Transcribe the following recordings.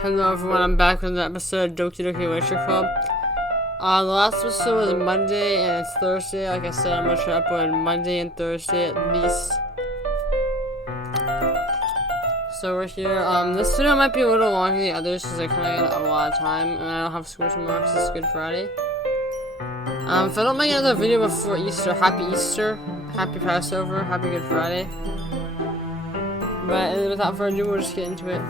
Hello everyone, I'm back with an episode of Doki Doki Literature Club. The last episode was Monday and it's Thursday. Like I said, I'm going to try to upload Monday and Thursday at least. So we're here. This video might be a little longer than the others because I kind of got a lot of time and I don't have school tomorrow because it's Good Friday. If I don't make another video before Easter, Happy Easter, Happy Passover, Happy Good Friday. But without further ado, we'll just get into it.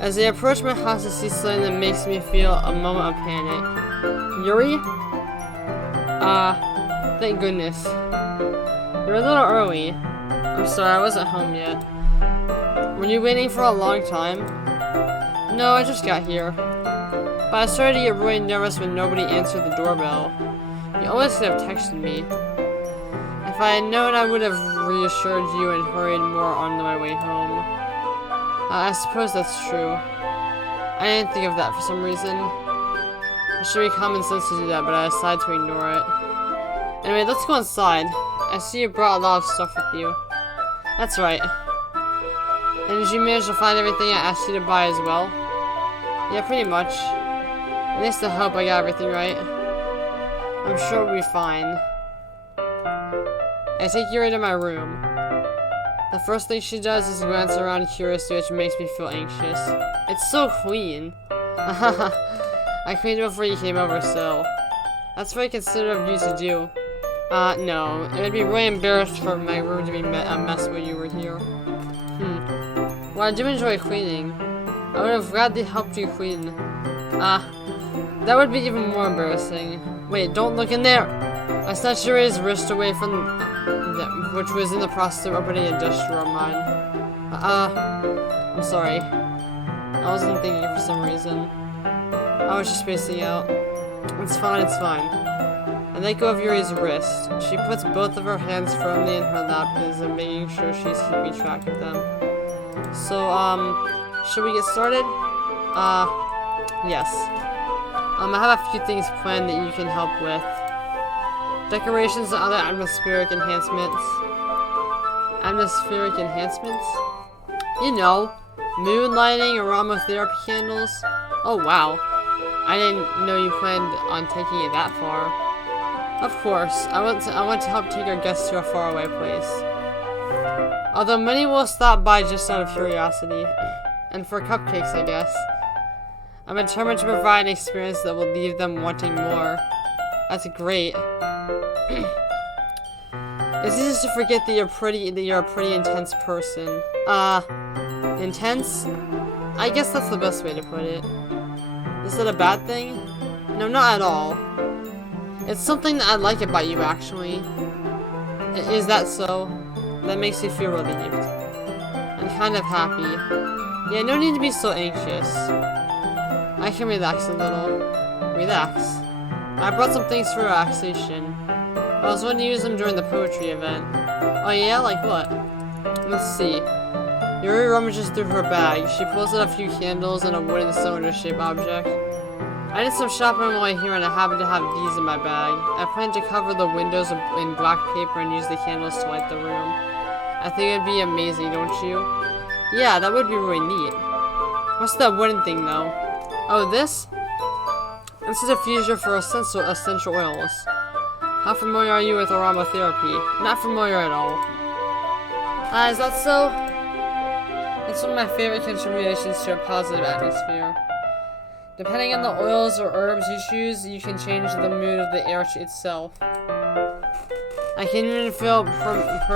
As I approach my house, I see something that makes me feel a moment of panic. Yuri? Thank goodness. You're a little early. I'm sorry, I wasn't home yet. Were you waiting for a long time? No, I just got here. But I started to get really nervous when nobody answered the doorbell. You almost could have texted me. If I had known, I would have reassured you and hurried more on my way home. I suppose that's true. I didn't think of that for some reason. It should be common sense to do that, but I decided to ignore it. Anyway, let's go inside. I see you brought a lot of stuff with you. That's right. And did you manage to find everything I asked you to buy as well? Yeah, pretty much. At least I hope I got everything right. I'm sure we'll be fine. I take you right to my room. The first thing she does is glance around curiously, which makes me feel anxious. It's so clean. I cleaned it before you came over, so that's very considerate of you to do. No. It would be really embarrassed for my room to be a mess when you were here. Well, I do enjoy cleaning. I would have gladly helped you clean. That would be even more embarrassing. Wait, don't look in there! I snatched Yuri's wrist away from which was in the process of opening a dish drawer of mine. I'm sorry. I wasn't thinking for some reason. I was just spacing out. It's fine, it's fine. I let go of Yuri's wrist. She puts both of her hands firmly in her lap and is making sure she's keeping track of them. So, should we get started? Yes. I have a few things planned that you can help with. Decorations and other atmospheric enhancements. Atmospheric enhancements? You know, mood lighting, aromatherapy candles. Oh wow, I didn't know you planned on taking it that far. Of course, I want to help take our guests to a faraway place. Although many will stop by just out of curiosity. And for cupcakes, I guess. I'm determined to provide an experience that will leave them wanting more. That's great. It's easy to forget that you're a pretty intense person. Intense? I guess that's the best way to put it. Is that a bad thing? No, not at all. It's something that I like about you, actually. Is that so? That makes me feel relieved. And kind of happy. Yeah, no need to be so anxious. I can relax a little. Relax. I brought some things for relaxation. I was going to use them during the poetry event. Oh yeah? Like what? Let's see. Yuri rummages through her bag. She pulls out a few candles and a wooden cylinder-shaped object. I did some shopping on my way here and I happen to have these in my bag. I plan to cover the windows in black paper and use the candles to light the room. I think it'd be amazing, don't you? Yeah, that would be really neat. What's that wooden thing though? Oh, this? This is a diffuser for essential oils. How familiar are you with aromatherapy? Not familiar at all. Is that so? It's one of my favorite contributions to a positive atmosphere. Depending on the oils or herbs you choose, you can change the mood of the air itself. I can even feel it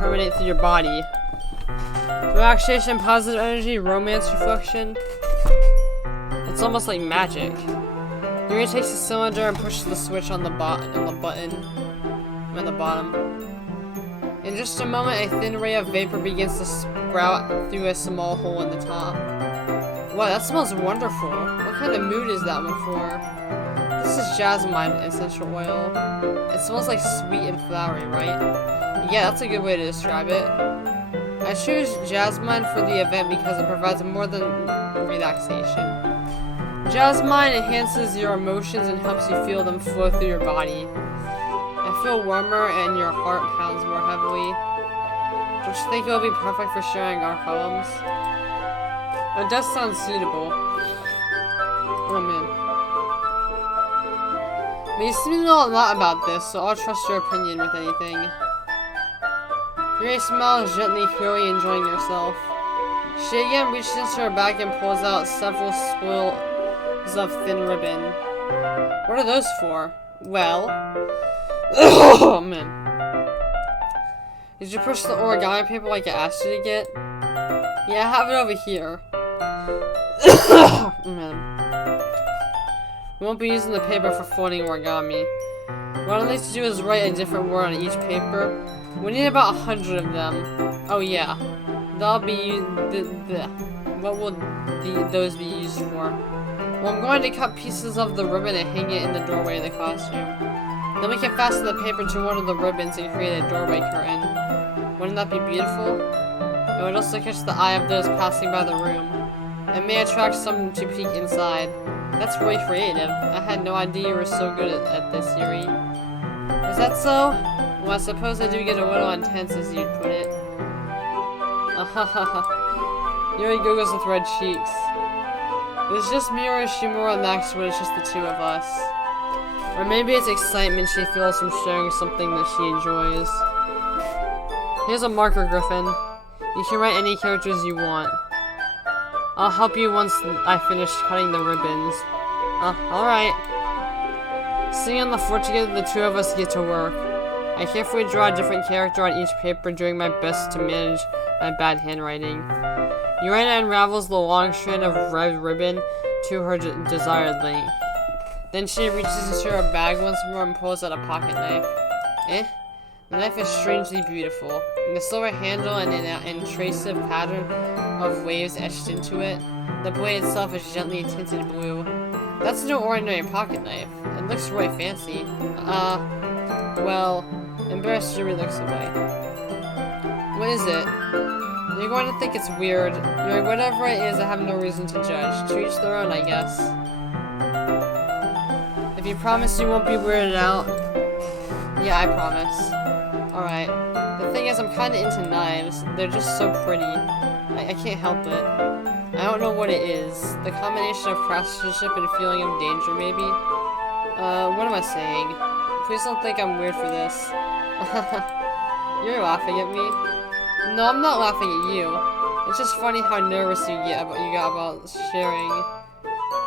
permeate through your body. Relaxation, positive energy, romance, reflection. It's almost like magic. Yuri takes the cylinder and pushes the switch on the button at the bottom. In just a moment, a thin ray of vapor begins to sprout through a small hole in the top. Wow, that smells wonderful. What kind of mood is that one for? This is jasmine essential oil. It smells like sweet and flowery, right? Yeah, that's a good way to describe it. I choose jasmine for the event because it provides more than relaxation. Jasmine enhances your emotions and helps you feel them flow through your body. I feel warmer and your heart pounds more heavily. Don't you think it would be perfect for sharing our poems? It does sound suitable. Oh man. But you seem to know a lot about this, so I'll trust your opinion with anything. Yuri smiles gently, clearly enjoying herself. She again reaches into her bag and pulls out several spools of thin ribbon. What are those for? Well... Oh man. Did you push the origami paper like I asked you to get? Yeah, I have it over here. Man. We won't be using the paper for folding origami. What I'd like to do is write a different word on each paper. We need about 100 of them. Oh yeah. That'll be... What will those be used for? Well, I'm going to cut pieces of the ribbon and hang it in the doorway of the costume. Then we can fasten the paper to one of the ribbons and create a doorway curtain. Wouldn't that be beautiful? It would also catch the eye of those passing by the room. It may attract some to peek inside. That's really creative. I had no idea you were so good at this, Yuri. Is that so? Well, I suppose I do get a little intense, as you'd put it. Yuri giggles with red cheeks. It's just me, or is she more relaxed when it's just the two of us? Or maybe it's excitement she feels from sharing something that she enjoys. Here's a marker, Griffin. You can write any characters you want. I'll help you once I finish cutting the ribbons. Alright. Sitting on the floor together, the two of us get to work. I carefully draw a different character on each paper, doing my best to manage my bad handwriting. Urena unravels the long strand of red ribbon to her desired length. Then she reaches into her bag once more and pulls out a pocket knife. The knife is strangely beautiful. The silver handle and an intrusive pattern of waves etched into it. The blade itself is gently tinted blue. That's no ordinary pocket knife. It looks really fancy. Well, embarrassed Yuri looks away. What is it? You're going to think it's weird. Yuri, whatever it is, I have no reason to judge. To each their own, I guess. If you promise you won't be weirded out. Yeah, I promise. Alright. The thing is, I'm kinda into knives. They're just so pretty. I can't help it. I don't know what it is. The combination of craftsmanship and feeling of danger, maybe? What am I saying? Please don't think I'm weird for this. You're laughing at me? No, I'm not laughing at you. It's just funny how nervous you got about sharing.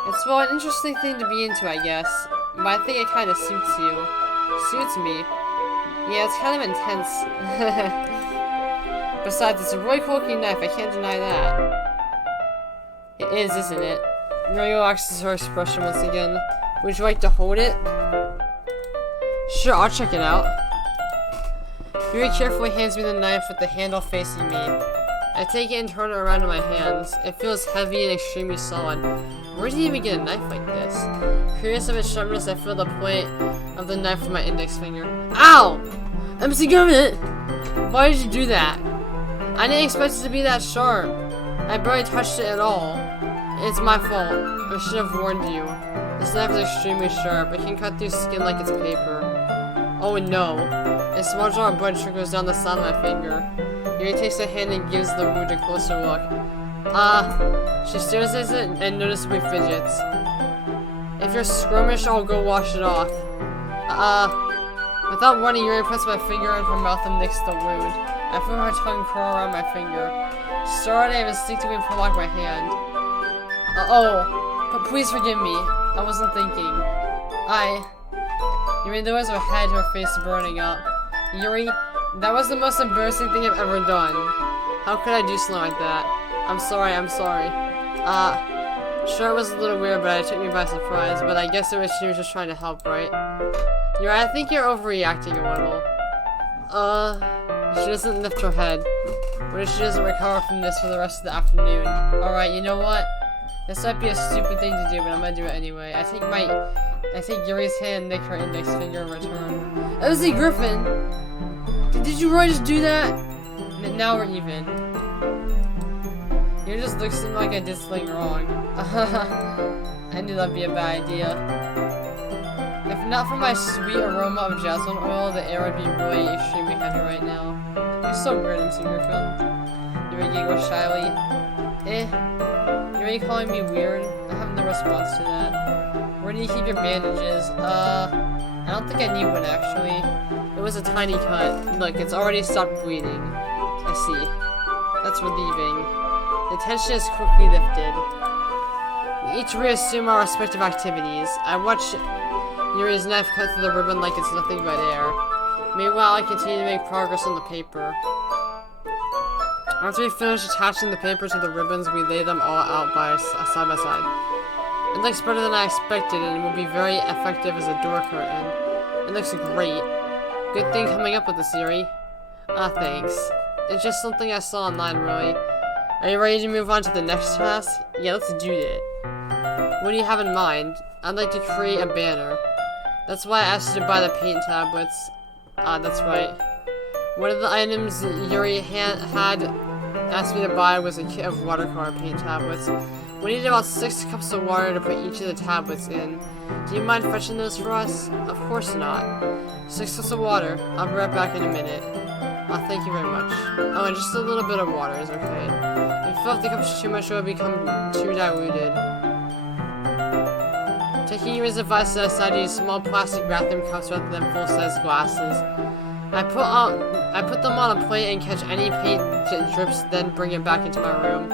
It's, well, an interesting thing to be into, I guess. But I think it kinda suits you. Suits me. Yeah, it's kind of intense. Besides, it's a really cool looking knife, I can't deny that. It is, isn't it? Yuri relaxes her expression once again. Would you like to hold it? Sure, I'll check it out. Yuri carefully hands me the knife with the handle facing me. I take it and turn it around in my hands. It feels heavy and extremely solid. Where did you even get a knife like this? Curious of its sharpness, I feel the point of the knife with my index finger. Ow! MC Government! Why did you do that? I didn't expect it to be that sharp. I barely touched it at all. It's my fault. I should have warned you. This knife is extremely sharp. It can cut through skin like it's paper. Oh no. A small drop of blood trickles down the side of my finger. Yuri takes a hand and gives the wound a closer look. She stares at it and noticeably fidgets. If you're squirmish, I'll go wash it off. Without warning, Yuri puts my finger in her mouth and licks the wound. I feel her tongue curl around my finger. Startled, I instinctively pull back my hand. But please forgive me. I wasn't thinking. Yuri lowers her head, her face burning up. Yuri, that was the most embarrassing thing I've ever done. How could I do something like that? I'm sorry. Sure it was a little weird, but it took me by surprise, but I guess she was just trying to help, right? Yuri, I think you're overreacting a little. She doesn't lift her head. What if she doesn't recover from this for the rest of the afternoon? Alright, you know what? This might be a stupid thing to do, but I'm gonna do it anyway. I take Yuri's hand and lick her index finger in return. MC Griffin! Did you really just do that? Now we're even. You just looks at me like I did something wrong. I knew that'd be a bad idea. If not for my sweet aroma of jasmine oil, the air would be really extremely heavy right now. You're so weird, I'm seeing your friend. Yuri giggled shyly. Yuri calling me weird? I have no response to that. Where do you keep your bandages? I don't think I need one actually. It was a tiny cut. Look, it's already stopped bleeding. I see. That's relieving. The tension is quickly lifted. We each reassume our respective activities. I watch Yuri's knife cut through the ribbon like it's nothing but air. Meanwhile, I continue to make progress on the paper. After we finish attaching the paper to the ribbons, we lay them all out side by side. It looks better than I expected, and it will be very effective as a door curtain. It looks great. Good thing coming up with this, Yuri. Thanks. It's just something I saw online, really. Are you ready to move on to the next task? Yeah, let's do it. What do you have in mind? I'd like to create a banner. That's why I asked you to buy the paint tablets. That's right. One of the items Yuri had asked me to buy was a kit of watercolor paint tablets. We need about 6 cups of water to put each of the tablets in. Do you mind fetching those for us? Of course not. 6 cups of water. I'll be right back in a minute. Thank you very much. Oh, and just a little bit of water is okay. If you fill up the cups too much, it will become too diluted. Taking Yuri's advice, I decided to use small plastic bathroom cups rather than full-size glasses. I put them on a plate and catch any paint drips, then bring it back into my room.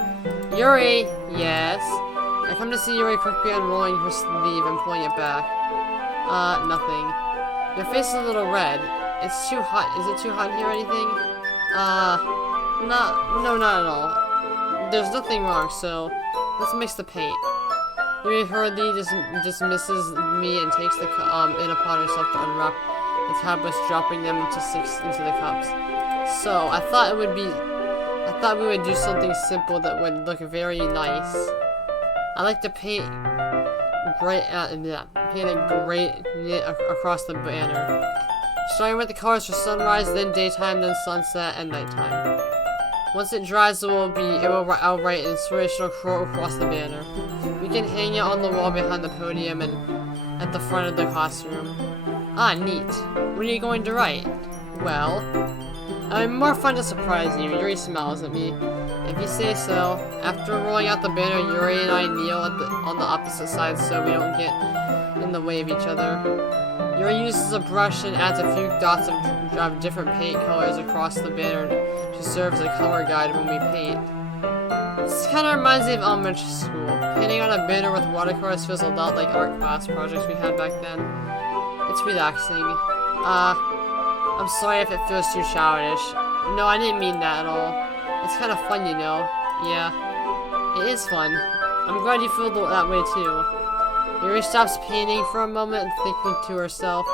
Yuri! Yes? I come to see Yuri quickly unrolling her sleeve and pulling it back. Nothing. Your face is a little red. It's too hot. Is it too hot here or anything? No, not at all. There's nothing wrong, so let's mix the paint. Yuri hurriedly dismisses me and takes the in upon herself to unwrap the tablets, dropping them into the cups. So I thought we would do something simple that would look very nice. I like to paint across the banner, starting with the colors for sunrise, then daytime, then sunset, and nighttime. Once it dries, I'll write inspirational quote across the banner. We can hang it on the wall behind the podium and at the front of the classroom. Ah, neat. What are you going to write? Well, I'm more fun to surprise you. Yuri smiles at me. If you say so. After rolling out the banner, Yuri and I kneel on the opposite side so we don't get in the way of each other. Yuri uses a brush and adds a few dots of different paint colors across the banner to serve as a color guide when we paint. This kind of reminds me of elementary school. Painting on a banner with watercolors feels a lot like art class projects we had back then. It's relaxing. I'm sorry if it feels too childish. No, I didn't mean that at all. It's kind of fun, you know. Yeah, it is fun. I'm glad you feel that way too. Yuri stops painting for a moment and thinking to herself,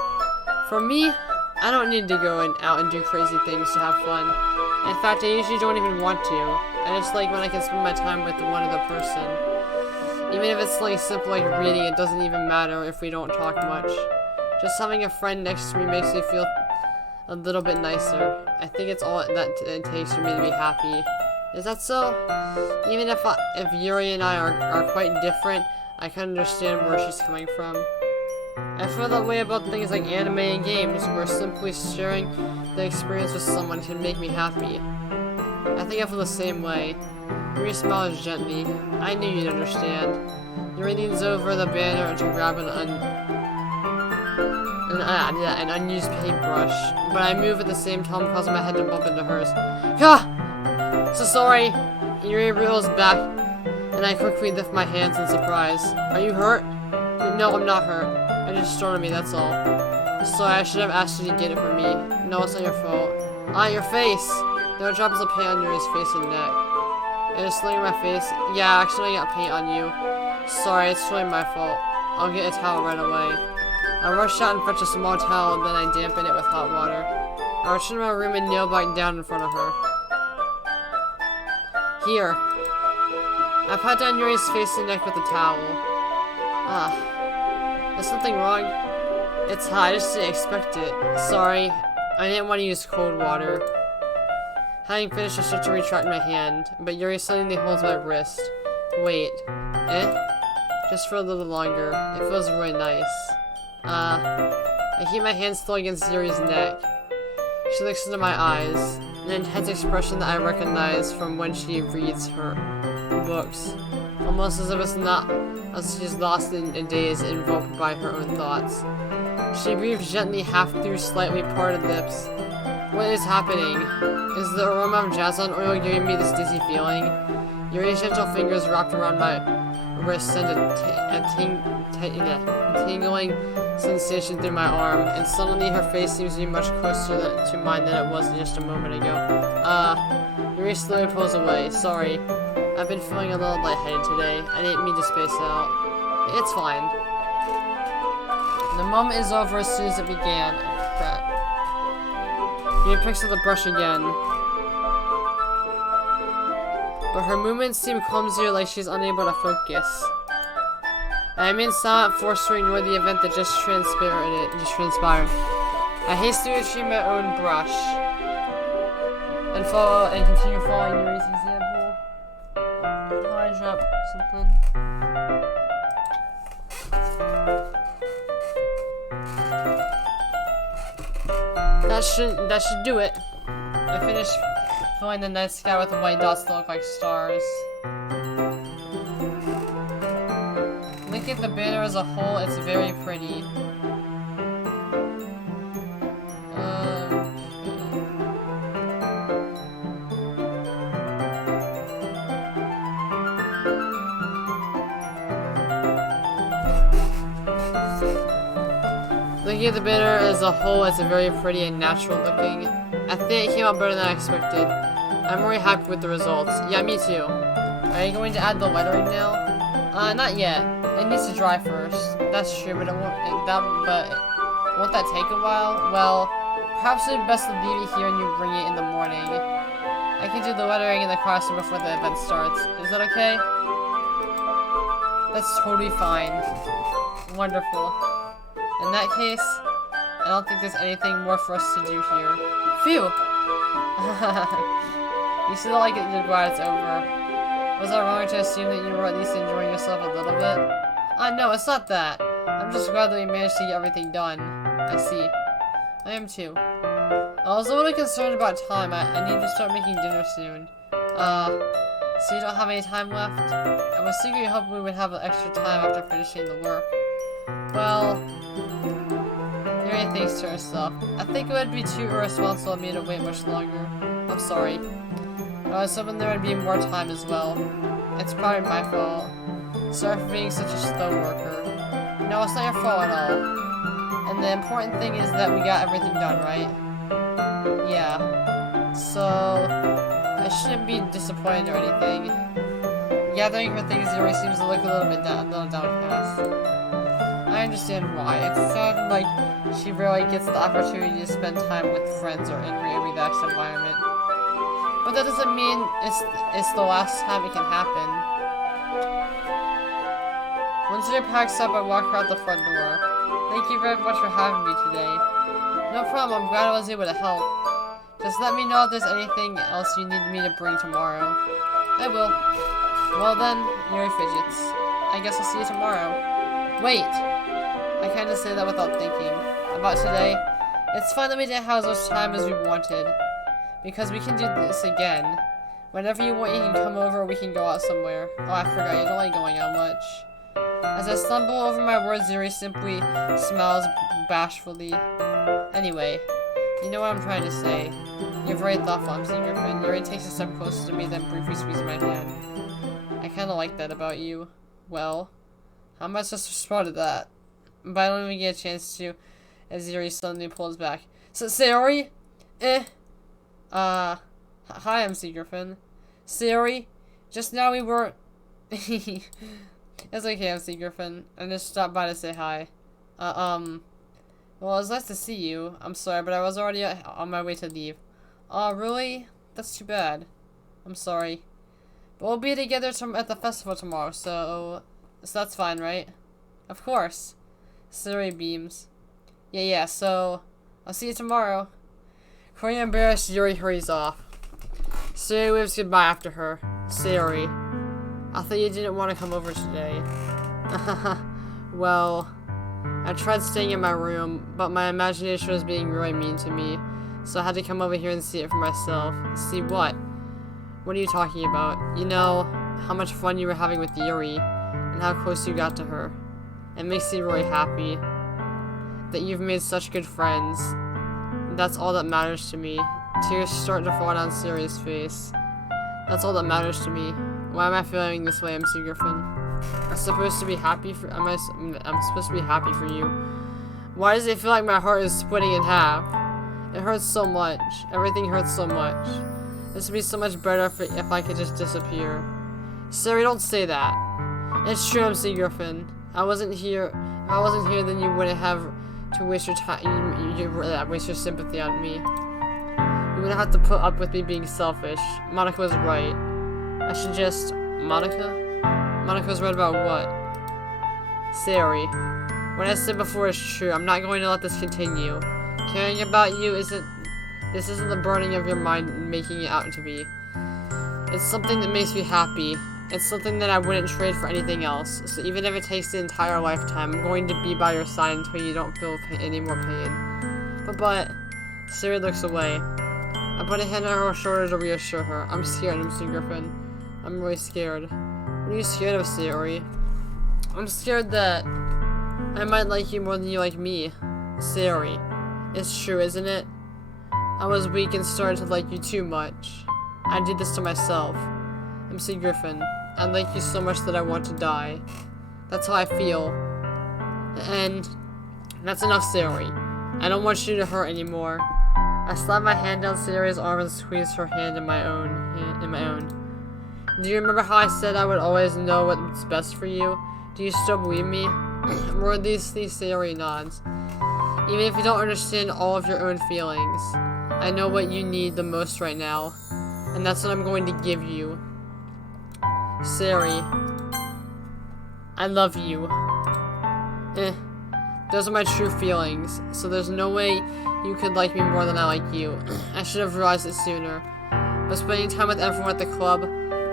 for me, I don't need to go out and do crazy things to have fun. In fact, I usually don't even want to. I just like when I can spend my time with one other person. Even if it's something simple like reading, it doesn't even matter if we don't talk much. Just having a friend next to me makes me feel a little bit nicer. I think it's all that it takes for me to be happy. Is that so? Even if Yuri and I are quite different, I can understand where she's coming from. I feel that way about things like anime and games, where simply sharing the experience with someone can make me happy. I think I feel the same way. Yuri smiles gently. I knew you'd understand. Yuri leans over the banner to grab an unused paintbrush, but I move at the same time, causing my head to bump into hers. Gah! So sorry! Yuri reels back, and I quickly lift my hands in surprise. Are you hurt? No, I'm not hurt. It just startled me, that's all. Sorry, I should have asked you to get it for me. No, it's not your fault. Your face! There are drops of paint on Yuri's face and neck. It is slinging my face. Yeah, actually I got paint on you. Sorry, it's totally my fault. I'll get a towel right away. I rush out and fetch a small towel, then I dampen it with hot water. I return to my room and kneel back down in front of her. Here. I pat down Yuri's face and neck with the towel. Is something wrong? It's hot, I just didn't expect it. Sorry, I didn't want to use cold water. Having finished, I start to retract my hand, but Yuri suddenly holds my wrist. Wait. Just for a little longer. It feels really nice. I keep my hand still against Yuri's neck. She looks into my eyes, an intense expression that I recognize from when she reads her books. Almost as if it's not, as she's lost in a daze invoked by her own thoughts. She breathes gently, half through slightly parted lips. What is happening? Is the aroma of jasmine oil giving me this dizzy feeling? Yuri's gentle fingers wrapped around my wrist send a tingling sensation through my arm, and suddenly her face seems to be much closer to mine than it was just a moment ago. Yuri slowly pulls away. Sorry. I've been feeling a little lightheaded today. I didn't mean to space out. It's fine. The moment is over as soon as it began. Crap. Yuri picks up the brush again. But her movements seem clumsier, like she's unable to focus. I remain silent, forced to ignore the event that just transpired. I hastily retrieve my own brush and continue following Yuri's example. I drop something. That should do it. I finished filling the night sky with the white dots that look like stars. Looking at the banner as a whole, it's very pretty. Looking at the banner as a whole, it's very pretty and natural looking. I think it came out better than I expected. I'm really happy with the results. Yeah, me too. Are you going to add the lettering now? Not yet. It needs to dry first. That's true, but won't that take a while? Well, perhaps it'd be best to leave it here and you bring it in the morning. I can do the lettering in the classroom before the event starts. Is that okay? That's totally fine. Wonderful. In that case, I don't think there's anything more for us to do here. Phew! You still like it, you're glad it's over. Was I wrong to assume that you were at least enjoying yourself a little bit? No, it's not that. I'm just glad that we managed to get everything done. I see. I am too. I was a little concerned about time. I need to start making dinner soon. So you don't have any time left? I was secretly hoping we would have extra time after finishing the work. Well, Yuri thinks to herself. I think it would be too irresponsible of me to wait much longer. I'm sorry. I was hoping there would be more time as well. It's probably my fault. Sorry for being such a slow worker. No, it's not your fault at all. And the important thing is that we got everything done, right? Yeah. So, I shouldn't be disappointed or anything. Gathering her things, Yuri seems to look a little downcast. I understand why. It sounded like she rarely gets the opportunity to spend time with friends or in a relaxed environment. But that doesn't mean it's the last time it can happen. Once Yuri packs up, I walk her out the front door. Thank you very much for having me today. No problem, I'm glad I was able to help. Just let me know if there's anything else you need me to bring tomorrow. I will. Well then, Yuri fidgets. I guess I'll see you tomorrow. Wait! I kinda say that without thinking. About today, it's fine that we didn't have as much time as we wanted. Because we can do this again. Whenever you want, you can come over or we can go out somewhere. Oh, I forgot, you don't like going out much. As I stumble over my words, Yuri simply smiles bashfully. Anyway, you know what I'm trying to say. You're very thoughtful, I'm seeing your friend. Yuri takes a step closer to me, then briefly squeezes my hand. I kinda like that about you. Well, how am I supposed to respond to that? But I don't even get a chance to, as Yuri suddenly pulls back. So, Sayori? Hi, MC Griffin. Sayori? Just now we were... It's okay, MC Griffin. I just stopped by to say hi. Well, it was nice to see you. I'm sorry, but I was already on my way to leave. Oh, really? That's too bad. I'm sorry. But we'll be together at the festival tomorrow, so that's fine, right? Of course. Sayori beams. Yeah, so I'll see you tomorrow. Quite embarrassed, Yuri hurries off. Sayori waves goodbye after her. Sayori, I thought you didn't want to come over today. Well, I tried staying in my room, but my imagination was being really mean to me, so I had to come over here and see it for myself. See what? What are you talking about? You know, how much fun you were having with Yuri, and how close you got to her. It makes me really happy that you've made such good friends. That's all that matters to me. Tears start to fall down Siri's face. That's all that matters to me. Why am I feeling this way, MC Griffin? I'm supposed to be happy for I'm supposed to be happy for you. Why does it feel like my heart is splitting in half? It hurts so much. Everything hurts so much. This would be so much better if I could just disappear. Siri, don't say that. It's true, MC Griffin. I wasn't here. If I wasn't here, then you wouldn't have to waste your time. You waste your sympathy on me. You wouldn't have to put up with me being selfish. Monica was right. I should just... Monica? Monica was right about what? Siri. What I said before is true. I'm not going to let this continue. Caring about you isn't... This isn't the burning of your mind making it out to be. It's something that makes me happy. It's something that I wouldn't trade for anything else. So even if it takes the entire lifetime, I'm going to be by your side until you don't feel any more pain. But... Siri looks away. I put a hand on her shoulder to reassure her. I'm scared, MC Griffin. I'm really scared. What are you scared of, Siri? I'm scared that I might like you more than you like me. Siri. It's true, isn't it? I was weak and started to like you too much. I did this to myself. MC Griffin. I like you so much that I want to die. That's how I feel. And that's enough, Siri. I don't want you to hurt anymore. I slapped my hand down Siri's arm and squeezed her hand in my own. Do you remember how I said I would always know what's best for you? Do you still believe me? More of these Siri nods. Even if you don't understand all of your own feelings, I know what you need the most right now, and that's what I'm going to give you. Siri, I love you. Those are my true feelings, so there's no way you could like me more than I like you. I should have realized it sooner. But spending time with everyone at the club,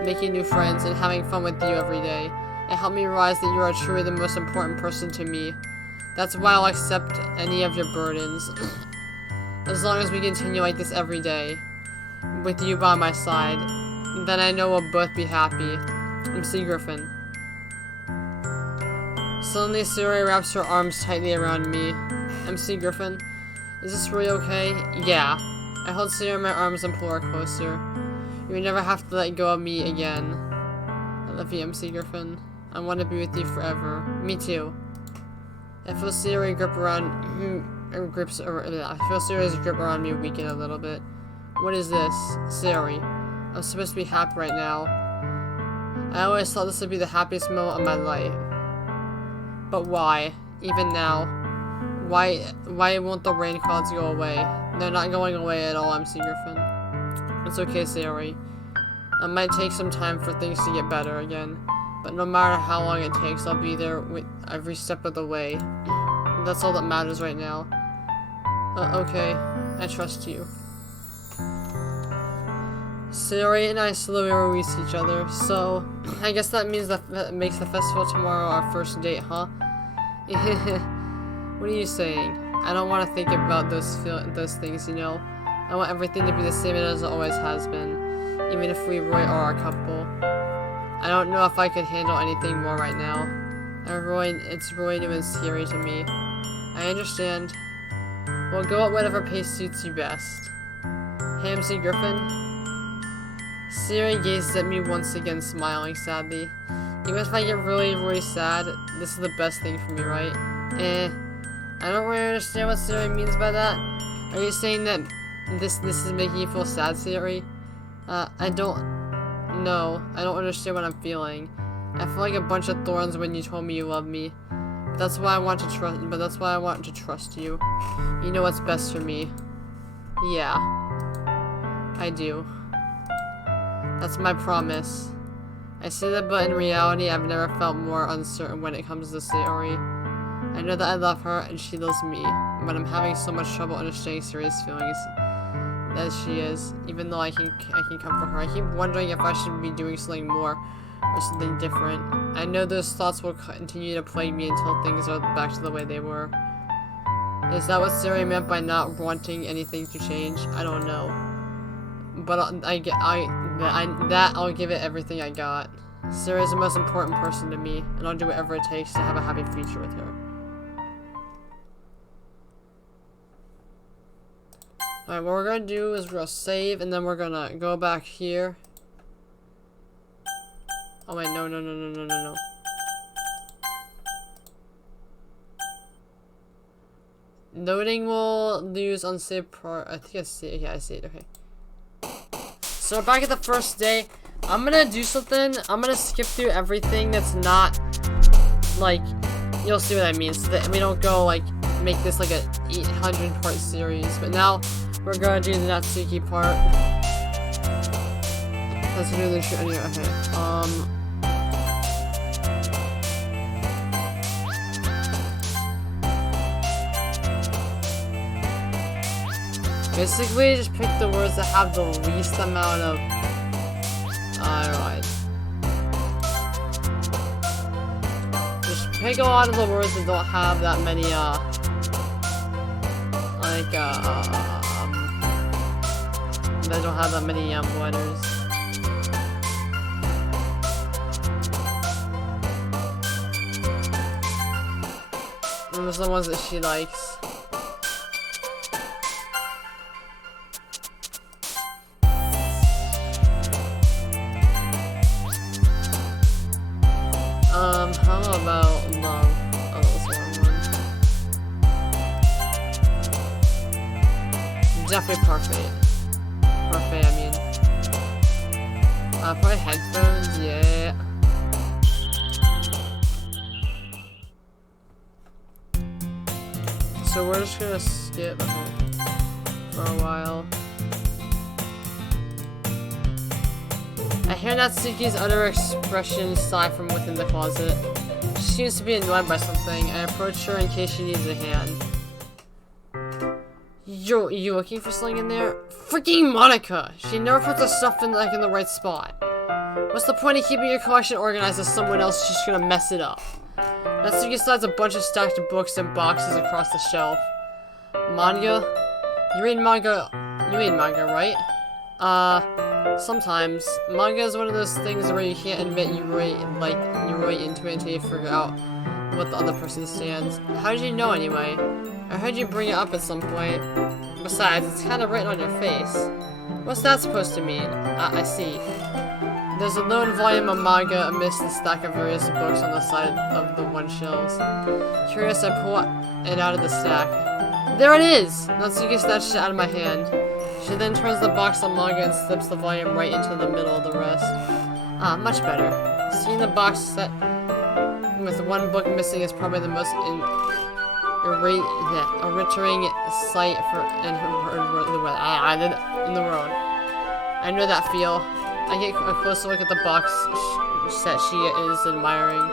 making new friends, and having fun with you every day, it helped me realize that you are truly the most important person to me. That's why I'll accept any of your burdens. As long as we continue like this every day, with you by my side, then I know we'll both be happy. MC Griffin. Suddenly, Siri wraps her arms tightly around me. MC Griffin, is this really okay? Yeah. I hold Siri in my arms and pull her closer. You will never have to let go of me again. I love you, MC Griffin. I want to be with you forever. Me too. I feel Siri's grip around me weaken a little bit. What is this? Siri. I'm supposed to be happy right now. I always thought this would be the happiest moment of my life. But why? Even now? Why won't the rain clouds go away? They're not going away at all, MC Griffin. It's okay, Siri. It might take some time for things to get better again, but no matter how long it takes, I'll be there with every step of the way. That's all that matters right now. Okay. I trust you. Siri and I slowly release each other, so I guess that means that makes the festival tomorrow our first date, huh? What are you saying? I don't want to think about those things, you know? I want everything to be the same as it always has been, even if we really are a couple. I don't know if I could handle anything more right now. It's really new and scary to me. I understand. Well, go at whatever pace suits you best. Hey, MC Griffin? Siri gazes at me once again, smiling sadly. Even if I get really, really sad, this is the best thing for me, right? I don't really understand what Siri means by that. Are you saying that this is making you feel sad, Siri? I don't know. I don't understand what I'm feeling. I feel like a bunch of thorns when you told me you love me. But that's why I want to trust you. You know what's best for me. Yeah. I do. That's my promise. I say that, but in reality, I've never felt more uncertain when it comes to Siri. I know that I love her, and she loves me, but I'm having so much trouble understanding Siri's feelings as she is, even though I can comfort her. I keep wondering if I should be doing something more or something different. I know those thoughts will continue to plague me until things are back to the way they were. Is that what Siri meant by not wanting anything to change? I don't know. But I'll give it everything I got. Siri is the most important person to me, and I'll do whatever it takes to have a happy future with her. Alright, what we're gonna do is we're gonna save, and then we're gonna go back here. Oh wait, no. Loading will lose unsaved part. I think I see it. Yeah, I see it. Okay. So back at the first day, I'm gonna do something. I'm gonna skip through everything that's not, like, you'll see what I mean, so that we don't go, like, make this like a 800 part series. But now, we're gonna do the Natsuki part. Let's do the shoot anyway. Okay. Basically, just pick the words that have the least amount of. Alright. Just pick a lot of the words that don't have that many, that don't have that many, letters. And those are the ones that she likes. How about love? Oh, that's the wrong one. Definitely parfait. Parfait, I mean. Probably headphones, yeah. So we're just gonna skip for a while. I hear Natsuki's utter expression sigh from within the closet. She seems to be annoyed by something. I approach her in case she needs a hand. Yo, you looking for something in there? Freaking Monica! She never puts her stuff in the right spot. What's the point of keeping your collection organized if someone else is just gonna mess it up? Natsuki slides a bunch of stacked books and boxes across the shelf. Manga? You read manga, right? Sometimes. Manga is one of those things where you can't admit you're really into it until you figure out what the other person stands. How did you know anyway? I heard you bring it up at some point. Besides, it's kind of written on your face. What's that supposed to mean? I see. There's a lone volume of manga amidst the stack of various books on the side of the one shelves. Curious, I pull it out of the stack. There it is! Natsuki snatches it out of my hand. She then turns the box on manga and slips the volume right into the middle of the rest. Ah, much better. Seeing the box set with one book missing is probably the most irritating sight in the world. I know that feel. I get a closer look at the box set she is admiring.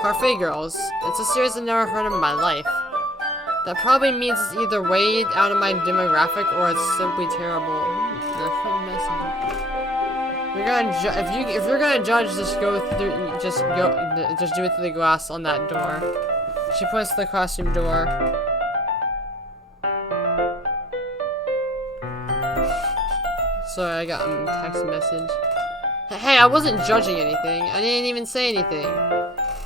Parfait Girls. It's a series I've never heard of in my life. That probably means it's either way out of my demographic or it's simply terrible. If you're gonna judge, just do it through the glass on that door. She points to the classroom door. Sorry, I got a text message. Hey, I wasn't judging anything. I didn't even say anything.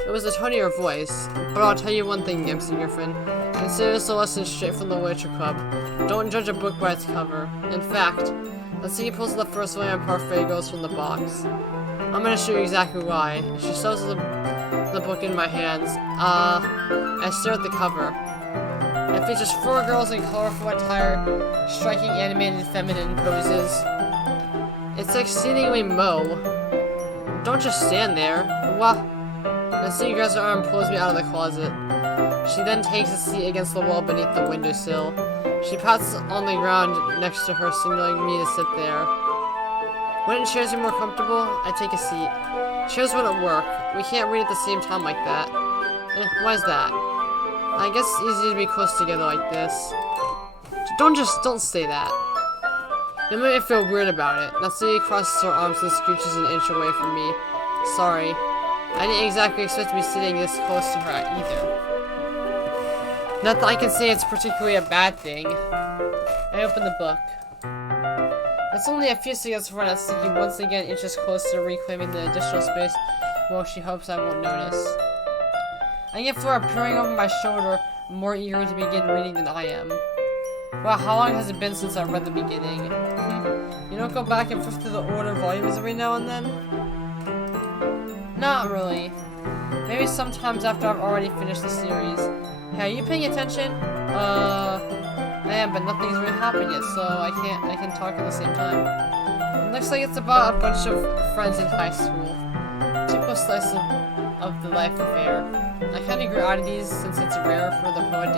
It was the tone of your voice. But I'll tell you one thing, MC Griffin. Consider this a lesson straight from the Literature Club. Don't judge a book by its cover. In fact, let's see, he pulls the first one and Parfait goes from the box. I'm gonna show you exactly why. She shoves the book in my hands. I stare at the cover. It features 4 girls in colorful attire, striking animated feminine poses. It's exceedingly Mo. Don't just stand there. What? Natsuki grabs her arm and pulls me out of the closet. She then takes a seat against the wall beneath the windowsill. She pats on the ground next to her, signaling me to sit there. Wouldn't chairs be more comfortable? I take a seat. Chairs wouldn't work. We can't read at the same time like that. Why is that? I guess it's easy to be close together like this. Don't say that. You make me feel weird about it. Natsuki crosses her arms and scooches an inch away from me. Sorry. I didn't exactly expect to be sitting this close to her either. Not that I can say it's particularly a bad thing. I open the book. It's only a few seconds before Natsuki once again inches closer, reclaiming the additional space. Well, she hopes I won't notice. I get Flora peering over my shoulder, more eager to begin reading than I am. Wow, how long has it been since I read the beginning? You don't go back and forth through the order volumes every now and then? Not really. Maybe sometimes after I've already finished the series. Hey, are you paying attention? I am, but nothing's really happened yet, so I can talk at the same time. It looks like it's about a bunch of friends in high school. Typical slice of the life affair. I kinda grew out of these since it's rare for the poet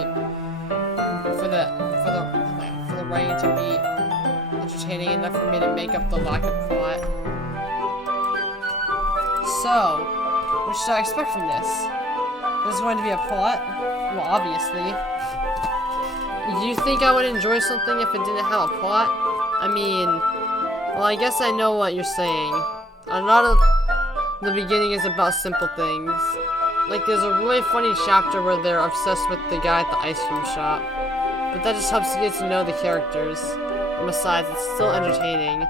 for the writing to be entertaining enough for me to make up the lack of plot. So, what should I expect from this? There's going to be a plot? Well, obviously. Do you think I would enjoy something if it didn't have a plot? I mean, well, I guess I know what you're saying. A lot of the beginning is about simple things. Like, there's a really funny chapter where they're obsessed with the guy at the ice cream shop. But that just helps you get to know the characters. And besides, it's still entertaining.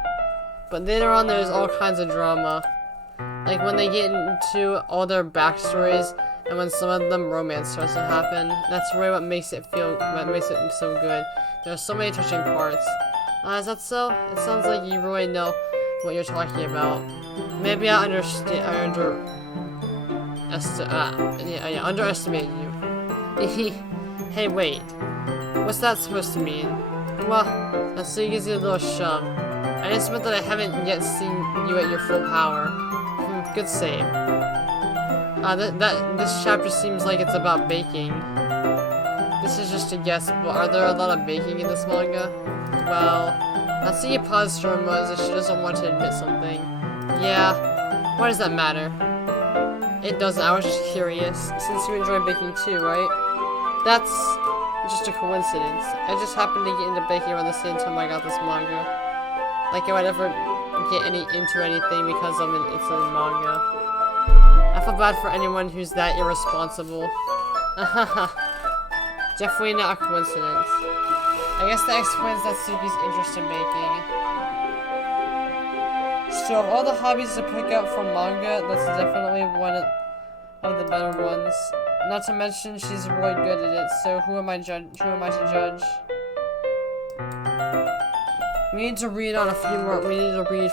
But later on, there's all kinds of drama. Like when they get into all their backstories, and when some of them romance starts to happen. That's really what makes it so good. There are so many touching parts. Is that so? It sounds like you really know what you're talking about. Maybe I underestimate you. Hey, wait. What's that supposed to mean? Well, that's so he gives you a little shove. I just meant that I haven't yet seen you at your full power. Good save. This chapter seems like it's about baking. This is just a guess, but are there a lot of baking in this manga? Well, Natsuki paused for a moment as if she doesn't want to admit something. Yeah, why does that matter? It doesn't, I was just curious, since you enjoy baking too, right? That's just a coincidence. I just happened to get into baking around the same time I got this manga. Like I would ever get into anything because of it's a manga. I feel bad for anyone who's that irresponsible. Definitely not a coincidence. I guess that explains Natsuki's interest in baking. So of all the hobbies to pick up from manga, that's definitely one of the better ones. Not to mention she's really good at it, so who am I to judge? We need to read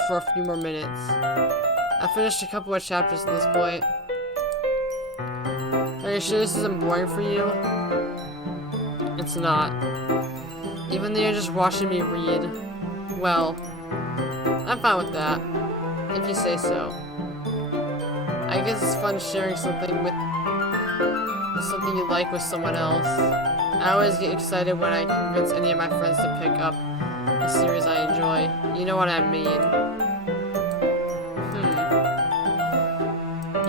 for a few more minutes. I finished a couple of chapters at this point. Are you sure this isn't boring for you? It's not. Even though you're just watching me read. Well, I'm fine with that. If you say so. I guess it's fun sharing something you like with someone else. I always get excited when I convince any of my friends to pick up a series I enjoy. You know what I mean.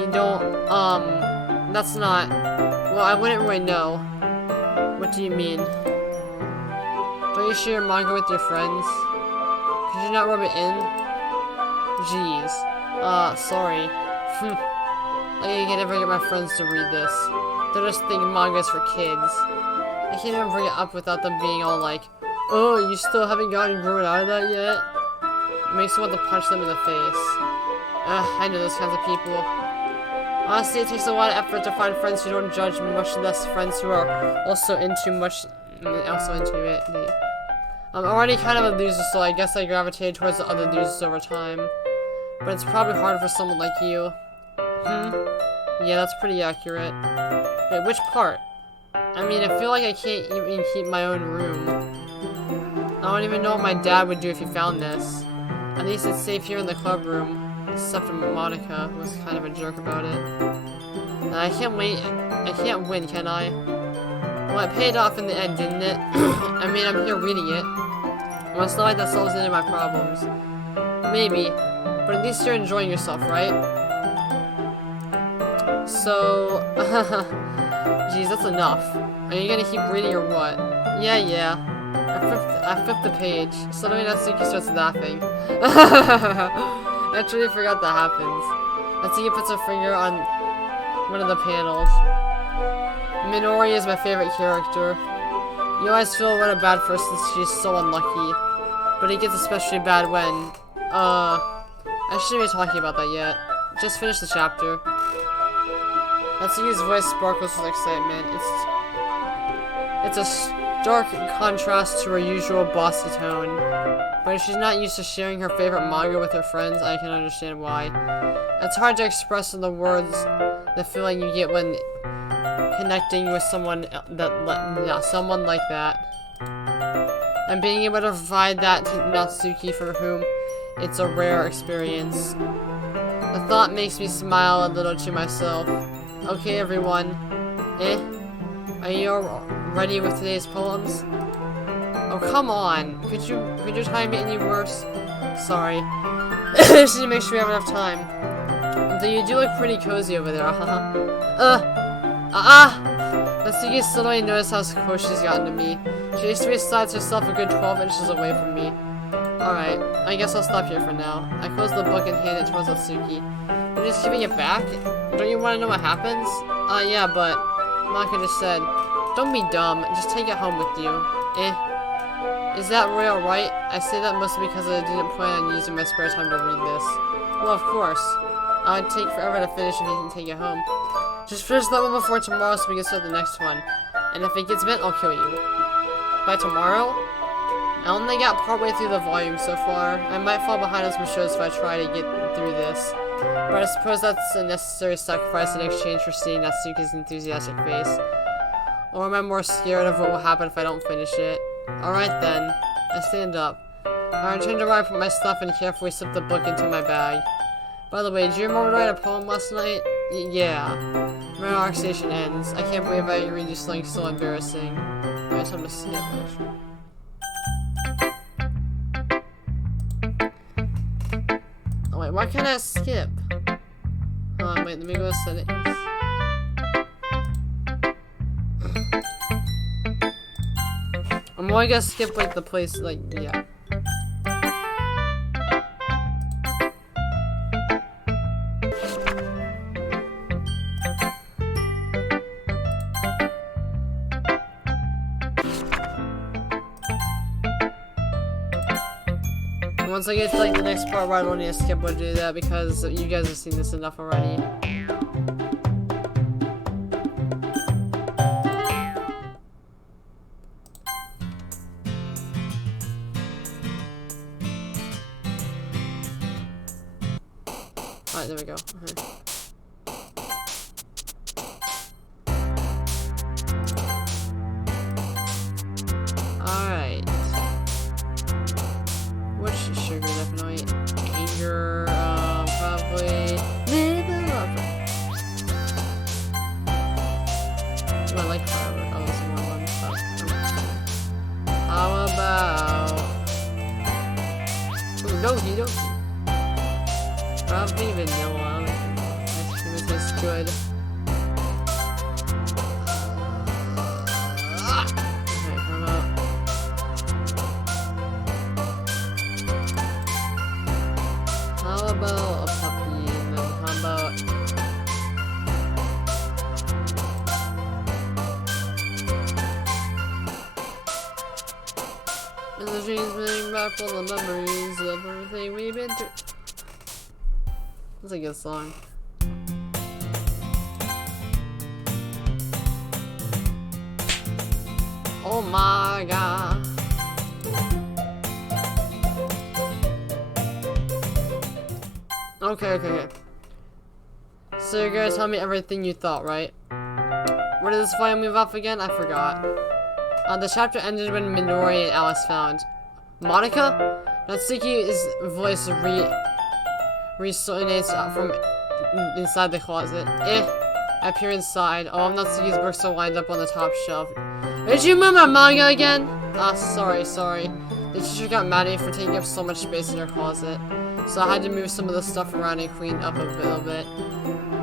You don't, that's not, well, I wouldn't really know. What do you mean? Don't you share manga with your friends? Could you not rub it in? Jeez. Sorry. I can't ever get my friends to read this. They'll just think manga's for kids. I can't even bring it up without them being all like, oh, you still haven't gotten grown out of that yet? It makes me want to punch them in the face. I know those kinds of people. Honestly, it takes a lot of effort to find friends who don't judge, much less friends who are also into it. I'm already kind of a loser, so I guess I gravitated towards the other losers over time. But it's probably harder for someone like you. Yeah, that's pretty accurate. Wait, which part? I mean, I feel like I can't even keep my own room. I don't even know what my dad would do if he found this. At least it's safe here in the club room. Except for Monica was kind of a jerk about it. I can't win, can I? Well, it paid off in the end, didn't it? I mean, I'm here reading it. Well, it's not like that solves any of my problems. Maybe. But at least you're enjoying yourself, right? So... Jeez, that's enough. Are you gonna keep reading or what? Yeah. I flipped the page. Suddenly Natsuki starts laughing. I truly forgot that happens. Natsuki puts her finger on one of the panels. Minori is my favorite character. You always feel what a bad person she's so unlucky. But it gets especially bad when, I shouldn't be talking about that yet. Just finish the chapter. Natsuki's voice sparkles with excitement. It's a stark contrast to her usual bossy tone. But if she's not used to sharing her favorite manga with her friends, I can understand why. It's hard to express in the words the feeling you get when connecting with someone someone like that. And being able to provide that to Natsuki, for whom it's a rare experience. The thought makes me smile a little to myself. Okay, everyone. Are you all ready with today's poems? Oh, come on. Could your time be any worse? Sorry. Just need to make sure we have enough time. Though you do look pretty cozy over there, Natsuki suddenly noticed how close she's gotten to me. She hastily slides herself a good 12 inches away from me. Alright, I guess I'll stop here for now. I close the book and hand it towards Natsuki. You're just giving it back? Don't you want to know what happens? Yeah, but Maka just said, don't be dumb, just take it home with you. Is that really alright? I say that mostly because I didn't plan on using my spare time to read this. Well, of course. It would take forever to finish if you didn't take it home. Just finish that one before tomorrow so we can start the next one. And if it gets bent, I'll kill you. By tomorrow? I only got partway through the volume so far. I might fall behind on some shows if I try to get through this. But I suppose that's a necessary sacrifice in exchange for seeing Natsuki's enthusiastic face. Or am I more scared of what will happen if I don't finish it? Alright then. I stand up. I return to where I put my stuff and carefully slip the book into my bag. By the way, did you remember to write a poem last night? Yeah. My relaxation ends. I can't believe I read you something so embarrassing. Alright, time to skip actually. Oh wait, why can't I skip? Hold on, wait, let me go to settings. I'm only gonna skip like the place, like, yeah. Once I get to like the next part where I don't need to skip, I'll do that because you guys have seen this enough already. Alright, there we go. Alright. Which sugar, definitely. Anger, probably. I like firework. Oh, there's more ones. How about. Ooh, Doki Doki. Probably vanilla. Ice cream tastes good. How about a puppy, and then how about... And the dreams bring back all the memories of everything we've been through. That's a good song. Oh my god. Okay. So you're gonna tell me everything you thought, right? Where did this volume move off again? I forgot. The chapter ended when Minori and Alice found Monica? Natsuki's voice resonates from inside the closet. I peer inside. All of Natsuki's books are lined up on the top shelf. Did you move my manga again? Sorry. The teacher got mad at me for taking up so much space in her closet. So I had to move some of the stuff around and clean up a little bit.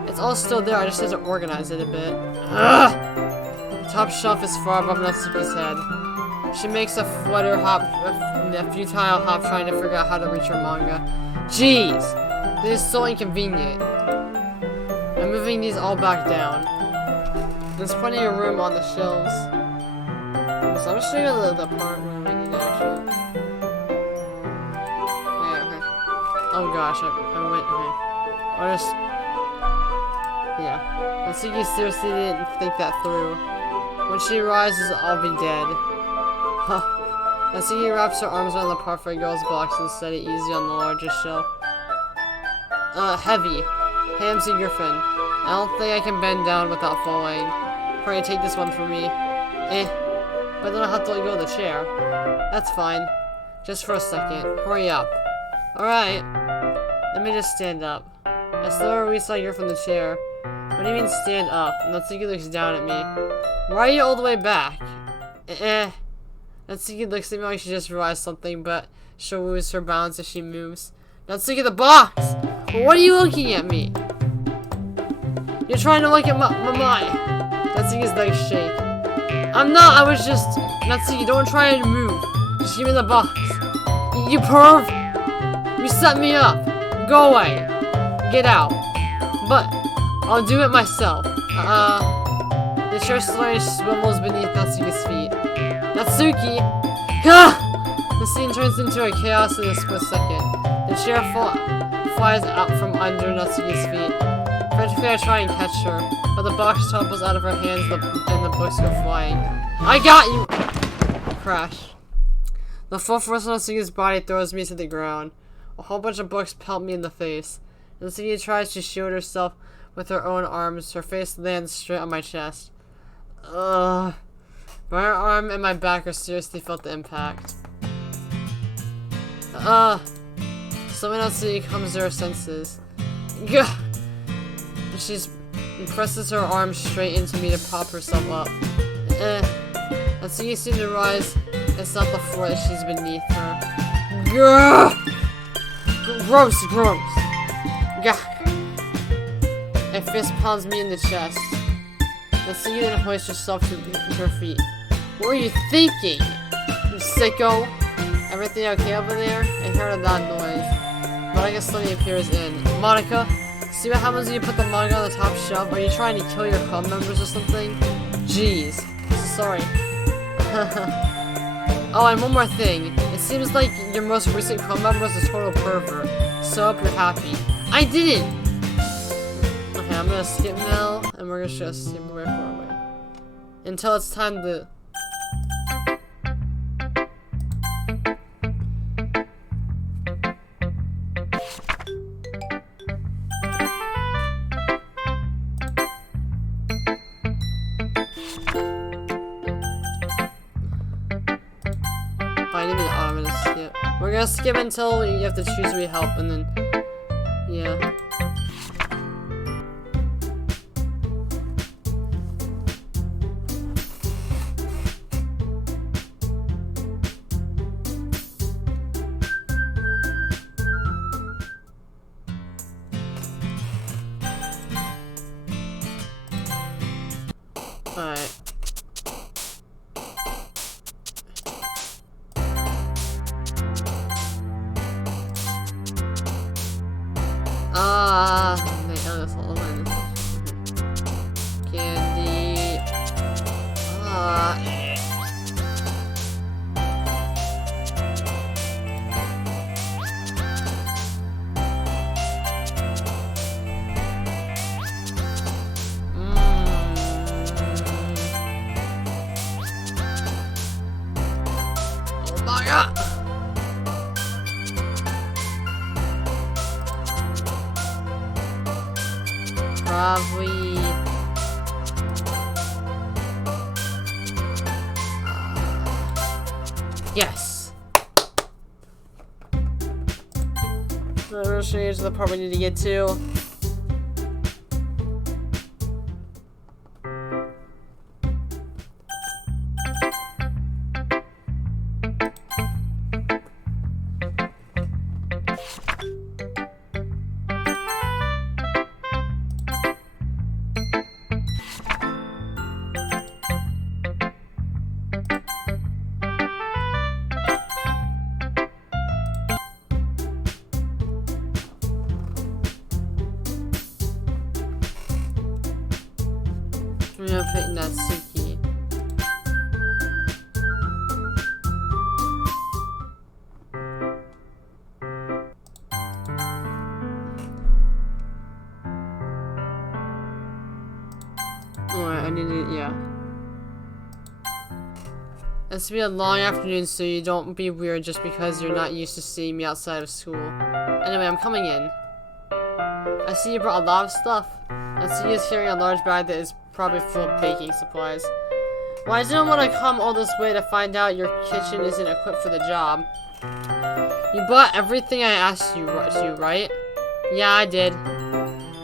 It's all still there, I just had to organize it a bit. Ugh! The top shelf is far above Natsuki's head. She makes a futile hop trying to figure out how to reach her manga. Jeez! This is so inconvenient. I'm moving these all back down. There's plenty of room on the shelves. So I'm just showing you the part where we need to actually... Yeah, okay. Oh gosh, I went... Okay. I'll just... Yeah. Natsuki seriously didn't think that through. When she rises, I'll be dead. Huh. Natsuki wraps her arms around the part for a girl's box and set it easy on the largest shelf. Heavy. Hamsy Griffin. I don't think I can bend down without falling. Hurry, take this one from me. But then I'll have to let go of the chair. That's fine. Just for a second. Hurry up. Alright. Let me just stand up. I slowly release my girl from the chair. What do you mean stand up? Natsuki looks down at me. Why are you all the way back? Natsuki looks at me like she just realized something, but she'll lose her balance as she moves. Natsuki, the box! What are you looking at me? You're trying to look at my Natsuki's legs shake. I'm not, I was just... Natsuki, don't try to move. Just give me the box. You perv! You set me up! Go away! Get out. But, I'll do it myself. The chair slowly swivels beneath Natsuki's feet. Natsuki! The scene turns into a chaos in a split second. The chair flies out from under Natsuki's feet. Frantically, I try and catch her, but the box topples out of her hands and the books go flying. I got you! Crash. The full force of Natsuki's body throws me to the ground. A whole bunch of books pelt me in the face. Natsuki tries to shield herself with her own arms. Her face lands straight on my chest. Ugh. My arm and my back are seriously felt the impact. Someone Natsuki comes to her senses. Gah! She presses her arm straight into me to prop herself up. Natsuki seems to rise. It's not the floor that she's beneath her. Gah! Gross, gross. Gah! A fist pounds me in the chest. Natsuki then hoists herself to her feet. What were you thinking? You sicko? Everything okay over there? I heard a loud noise. Monica suddenly appears in. Monica? See what happens when you put the manga on the top shelf? Are you trying to kill your club members or something? Jeez. Sorry. Oh, and one more thing. It seems like your most recent club member was a total pervert. So I hope you're happy. I didn't! Okay, I'm gonna skip now, and we're gonna just skip away for a way. Until it's time to... We're gonna skip until you have to choose we help, and then, yeah. Alright. This little one. Candy. Oh my god! Probably. Yes. I'm gonna show you to the part we need to get to. gonna put in that Suki. Alright, I need to, yeah. It's gonna be a long afternoon, so you don't be weird just because you're not used to seeing me outside of school. Anyway, I'm coming in. I see you brought a lot of stuff. I see you carrying a large bag that is probably full of baking supplies. Well, I didn't want to come all this way to find out your kitchen isn't equipped for the job. You bought everything I asked you to, right? Yeah, I did.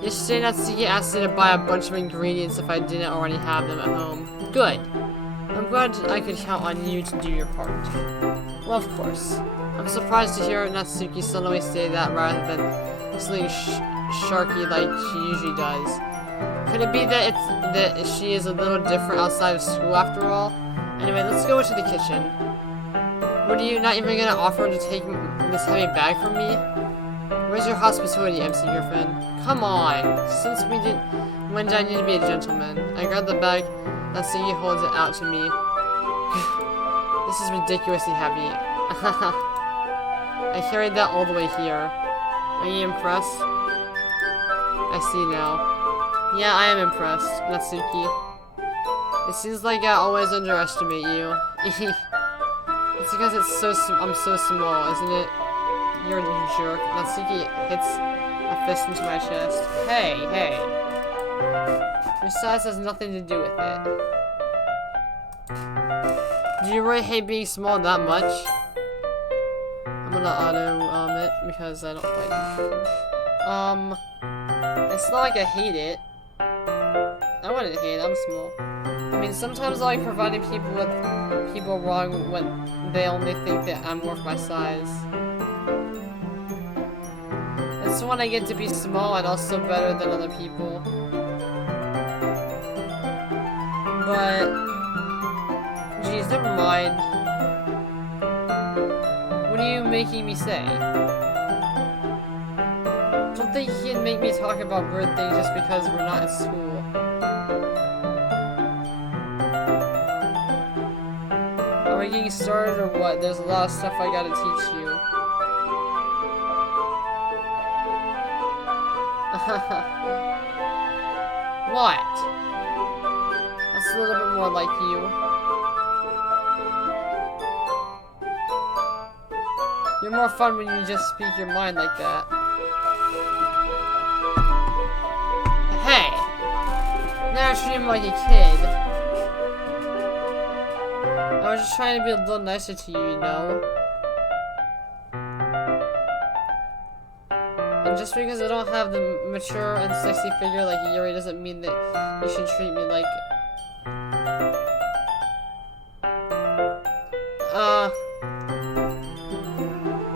Yesterday, Natsuki asked me to buy a bunch of ingredients if I didn't already have them at home. Good. I'm glad I could count on you to do your part. Well, of course. I'm surprised to hear Natsuki suddenly say that rather than something sharky like she usually does. Could it be that she is a little different outside of school after all? Anyway, let's go into the kitchen. What, are you not even gonna offer to take this heavy bag from me? Where's your hospitality, MC Griffin? Come on! Since when did I need to be a gentleman? I grabbed the bag, Natsuki holds it out to me. This is ridiculously heavy. I carried that all the way here. Are you impressed? I see now. Yeah, I am impressed, Natsuki. It seems like I always underestimate you. It's because I'm so small, isn't it? You're a jerk. Natsuki hits a fist into my chest. Hey, hey. Your size has nothing to do with it. Do you really hate being small that much? I'm gonna auto it because I don't like it. It's not like I hate it. I wouldn't hate it, I'm small. I mean, sometimes I like providing people wrong when they only think that I'm worth my size. It's when I get to be small and also better than other people. But, geez, never mind. What are you making me say? Don't think you can make me talk about weird things just because we're not in school. Are we getting started or what? There's a lot of stuff I gotta teach you. What? That's a little bit more like you. You're more fun when you just speak your mind like that. Hey! Now I treat him like a kid. I was just trying to be a little nicer to you, you know? And just because I don't have the mature and sexy figure like Yuri doesn't mean that you should treat me like...